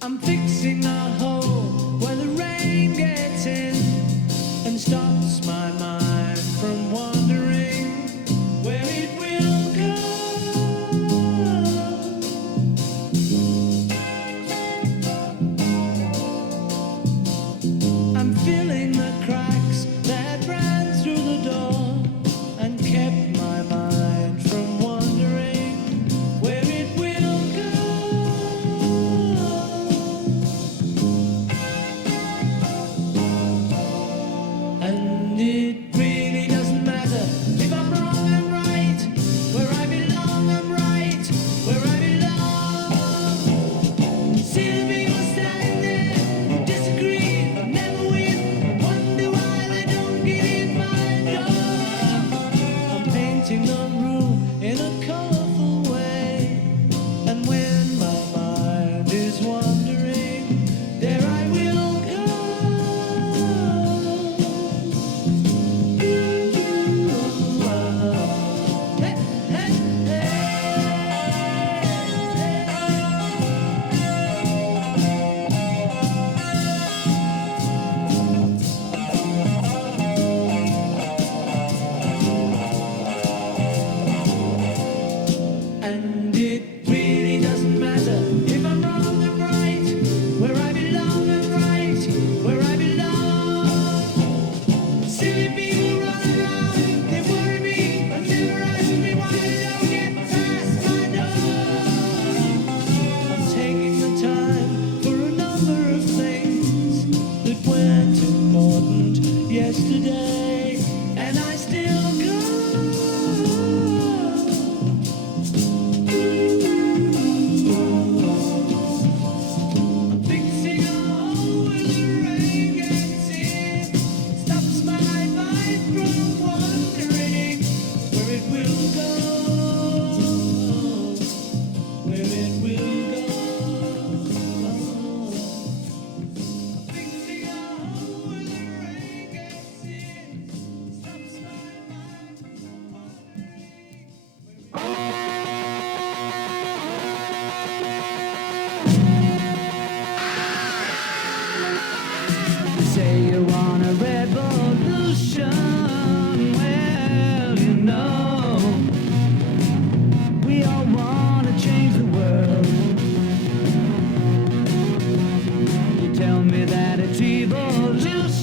I'm fixing a hole where the rain gets in and stops my mind from wandering where it will go. I'm filling the cracks that ran through the door and kept my mind from wandering where it will go.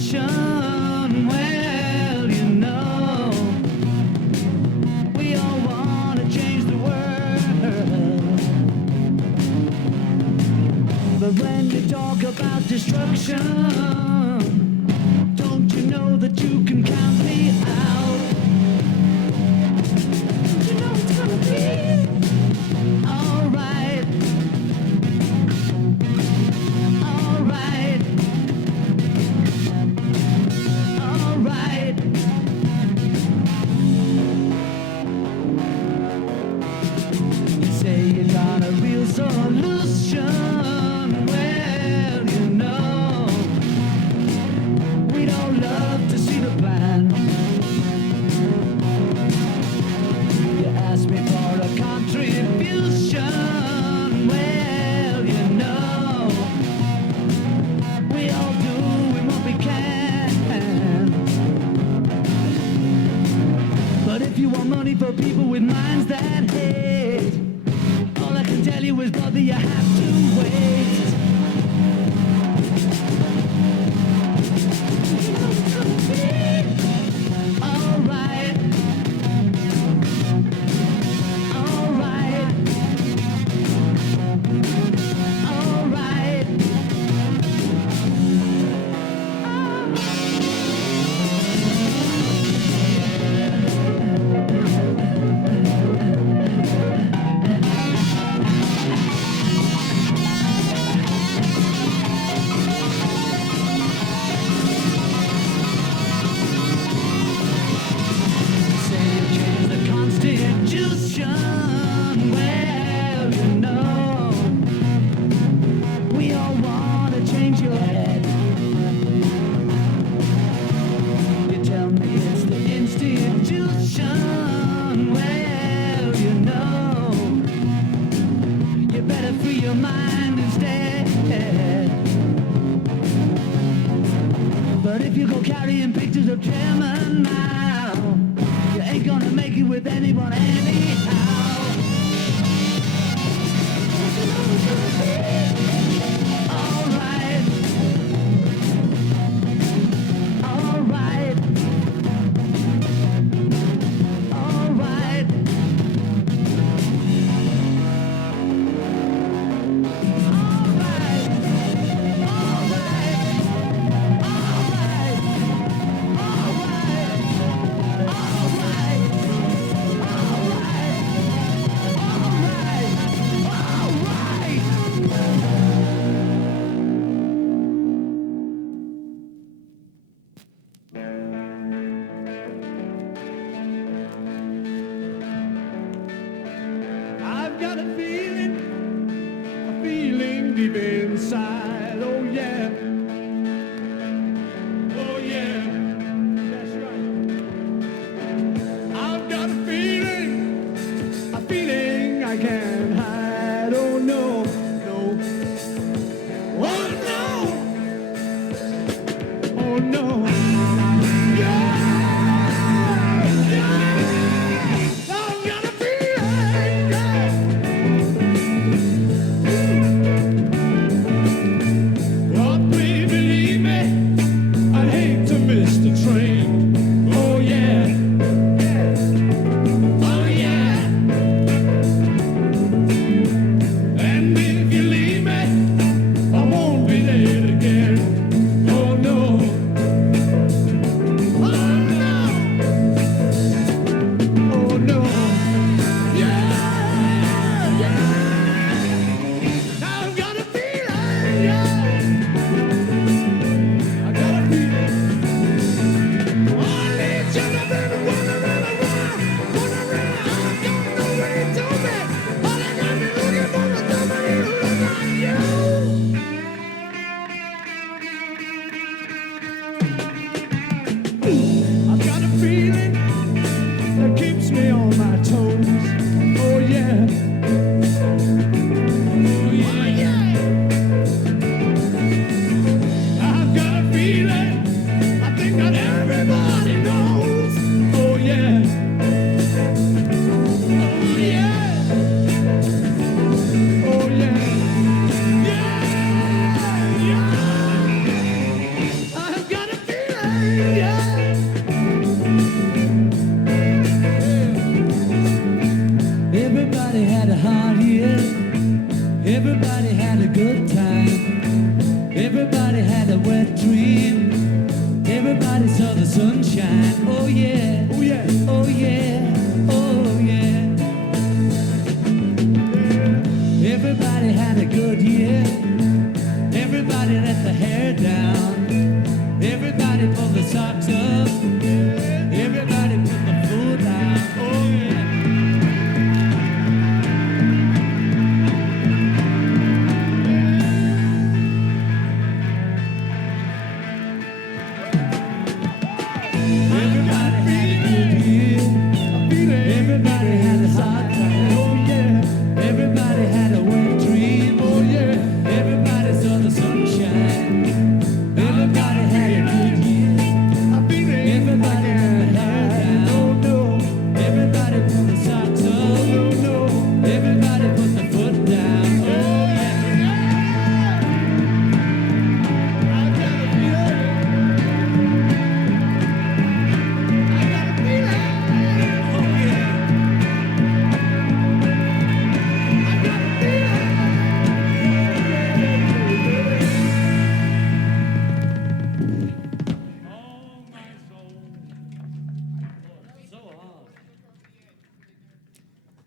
solution. Well, you know, we all want to change the world. But when you talk about destruction, don't you know that you can count me out? You know it's gonna be alright. Alright. Alright. You say you got a real solution. Well, you know, we don't love to see the plan. You ask me for a contribution. Well, you know, we all doing what we can. But if you want money for people with minds that hate, all I can tell you is, brother, you have to wait. Alright. Alright. Alright. Say you change the Constitution. Well, you know, we all want to change your head. You tell me it's the institution. Well, you know, you better free your mind instead. But if you go carrying pictures of chairman now, you ain't gonna make it with anyone anyhow. Alright. Alright. Alright. Alright.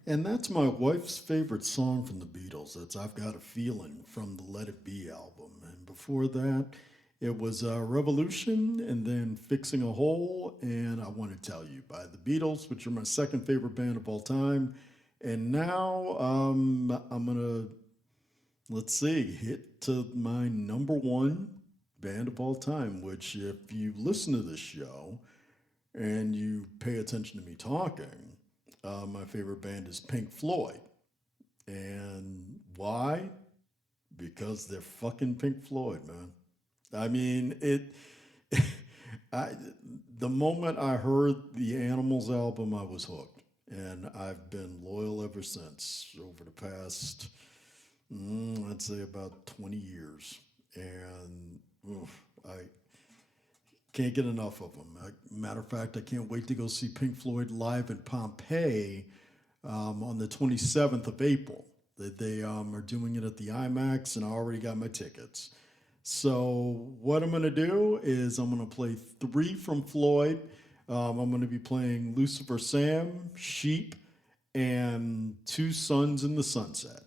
And that's my wife's favorite song from the Beatles. That's I've Got a Feeling from the Let It Be album. And before that, it was Revolution and then Fixing a Hole and I Want to Tell You by the Beatles, which are my second favorite band of all time. And now I'm going to, let's see, hit to my number one band of all time, which if you listen to this show and you pay attention to me talking, my favorite band is Pink Floyd. And why? Because they're fucking Pink Floyd, man. I mean, the moment I heard the Animals album, I was hooked. And I've been loyal ever since over the past, I'd say about 20 years. And I can't get enough of them. Matter of fact, I can't wait to go see Pink Floyd live in Pompeii on the 27th of April. They are doing it at the IMAX, and I already got my tickets. So what I'm going to do is I'm going to play 3 from Floyd. I'm going to be playing Lucifer Sam, Sheep, and Two Suns in the Sunset.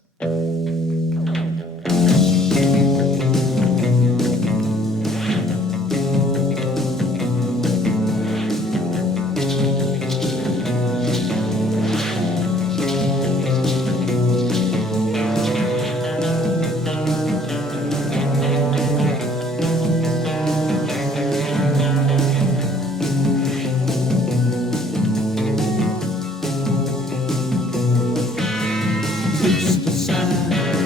Lucifer sign,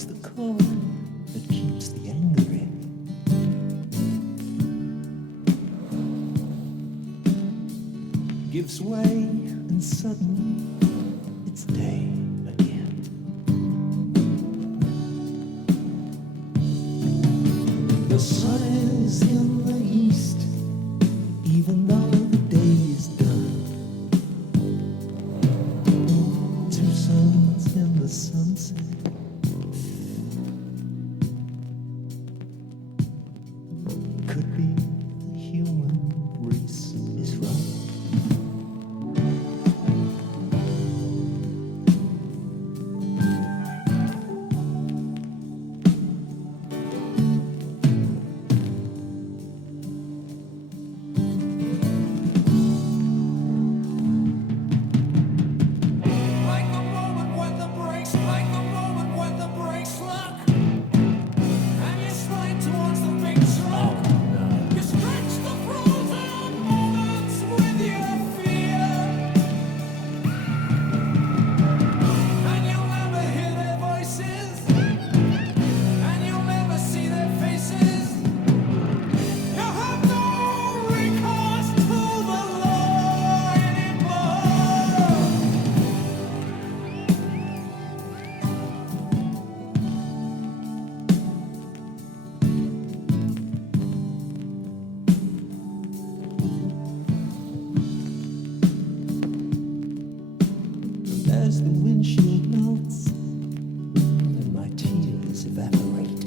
pulls the cord that keeps the anger in. Gives way and suddenly it's day again. The sun is in the east, even though the day is done. Two suns in the sunset. Could be the human race is right. As the windshield melts and my tears evaporate,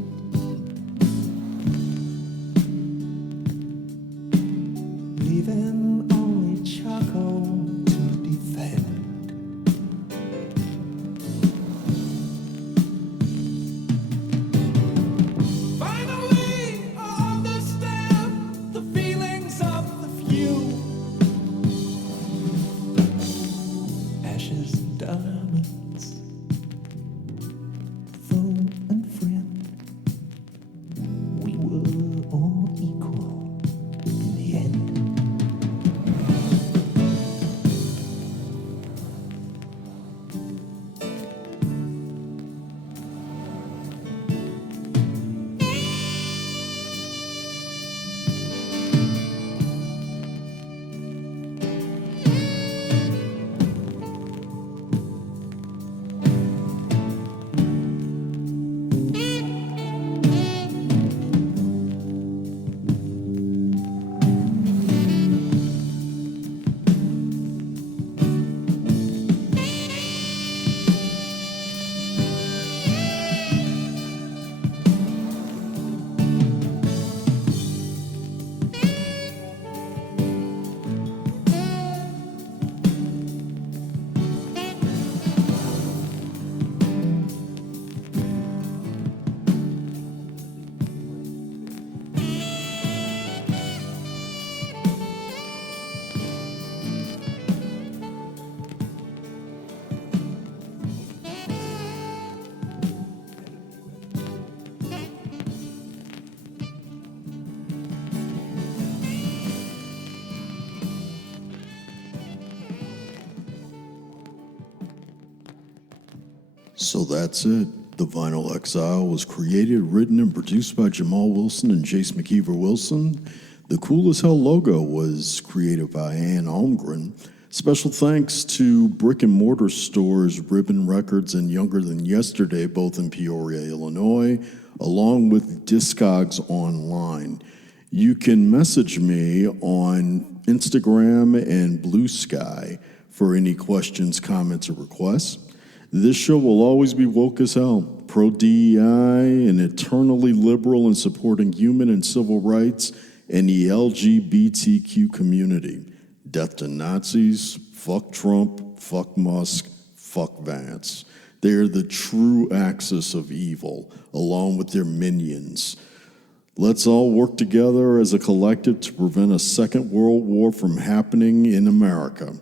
leaving only charcoal to defend. Finally, I understand the feelings of the few. Ashes and diamonds, foe and friend, we were all equal in the end. So that's it. The Vinyl Exile was created, written, and produced by Jamal Wilson and Jace McKeever Wilson. The Cool as Hell logo was created by Ann Holmgren. Special thanks to brick and mortar stores Ribbon Records and Younger Than Yesterday, both in Peoria, Illinois, along with Discogs Online. You can message me on Instagram and Blue Sky for any questions, comments, or requests. This show will always be woke as hell, pro-DEI, and eternally liberal in supporting human and civil rights and the LGBTQ community. Death to Nazis, fuck Trump, fuck Musk, fuck Vance. They are the true axis of evil, along with their minions. Let's all work together as a collective to prevent a second world war from happening in America.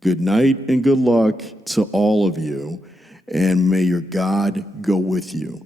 Good night and good luck to all of you, and may your God go with you.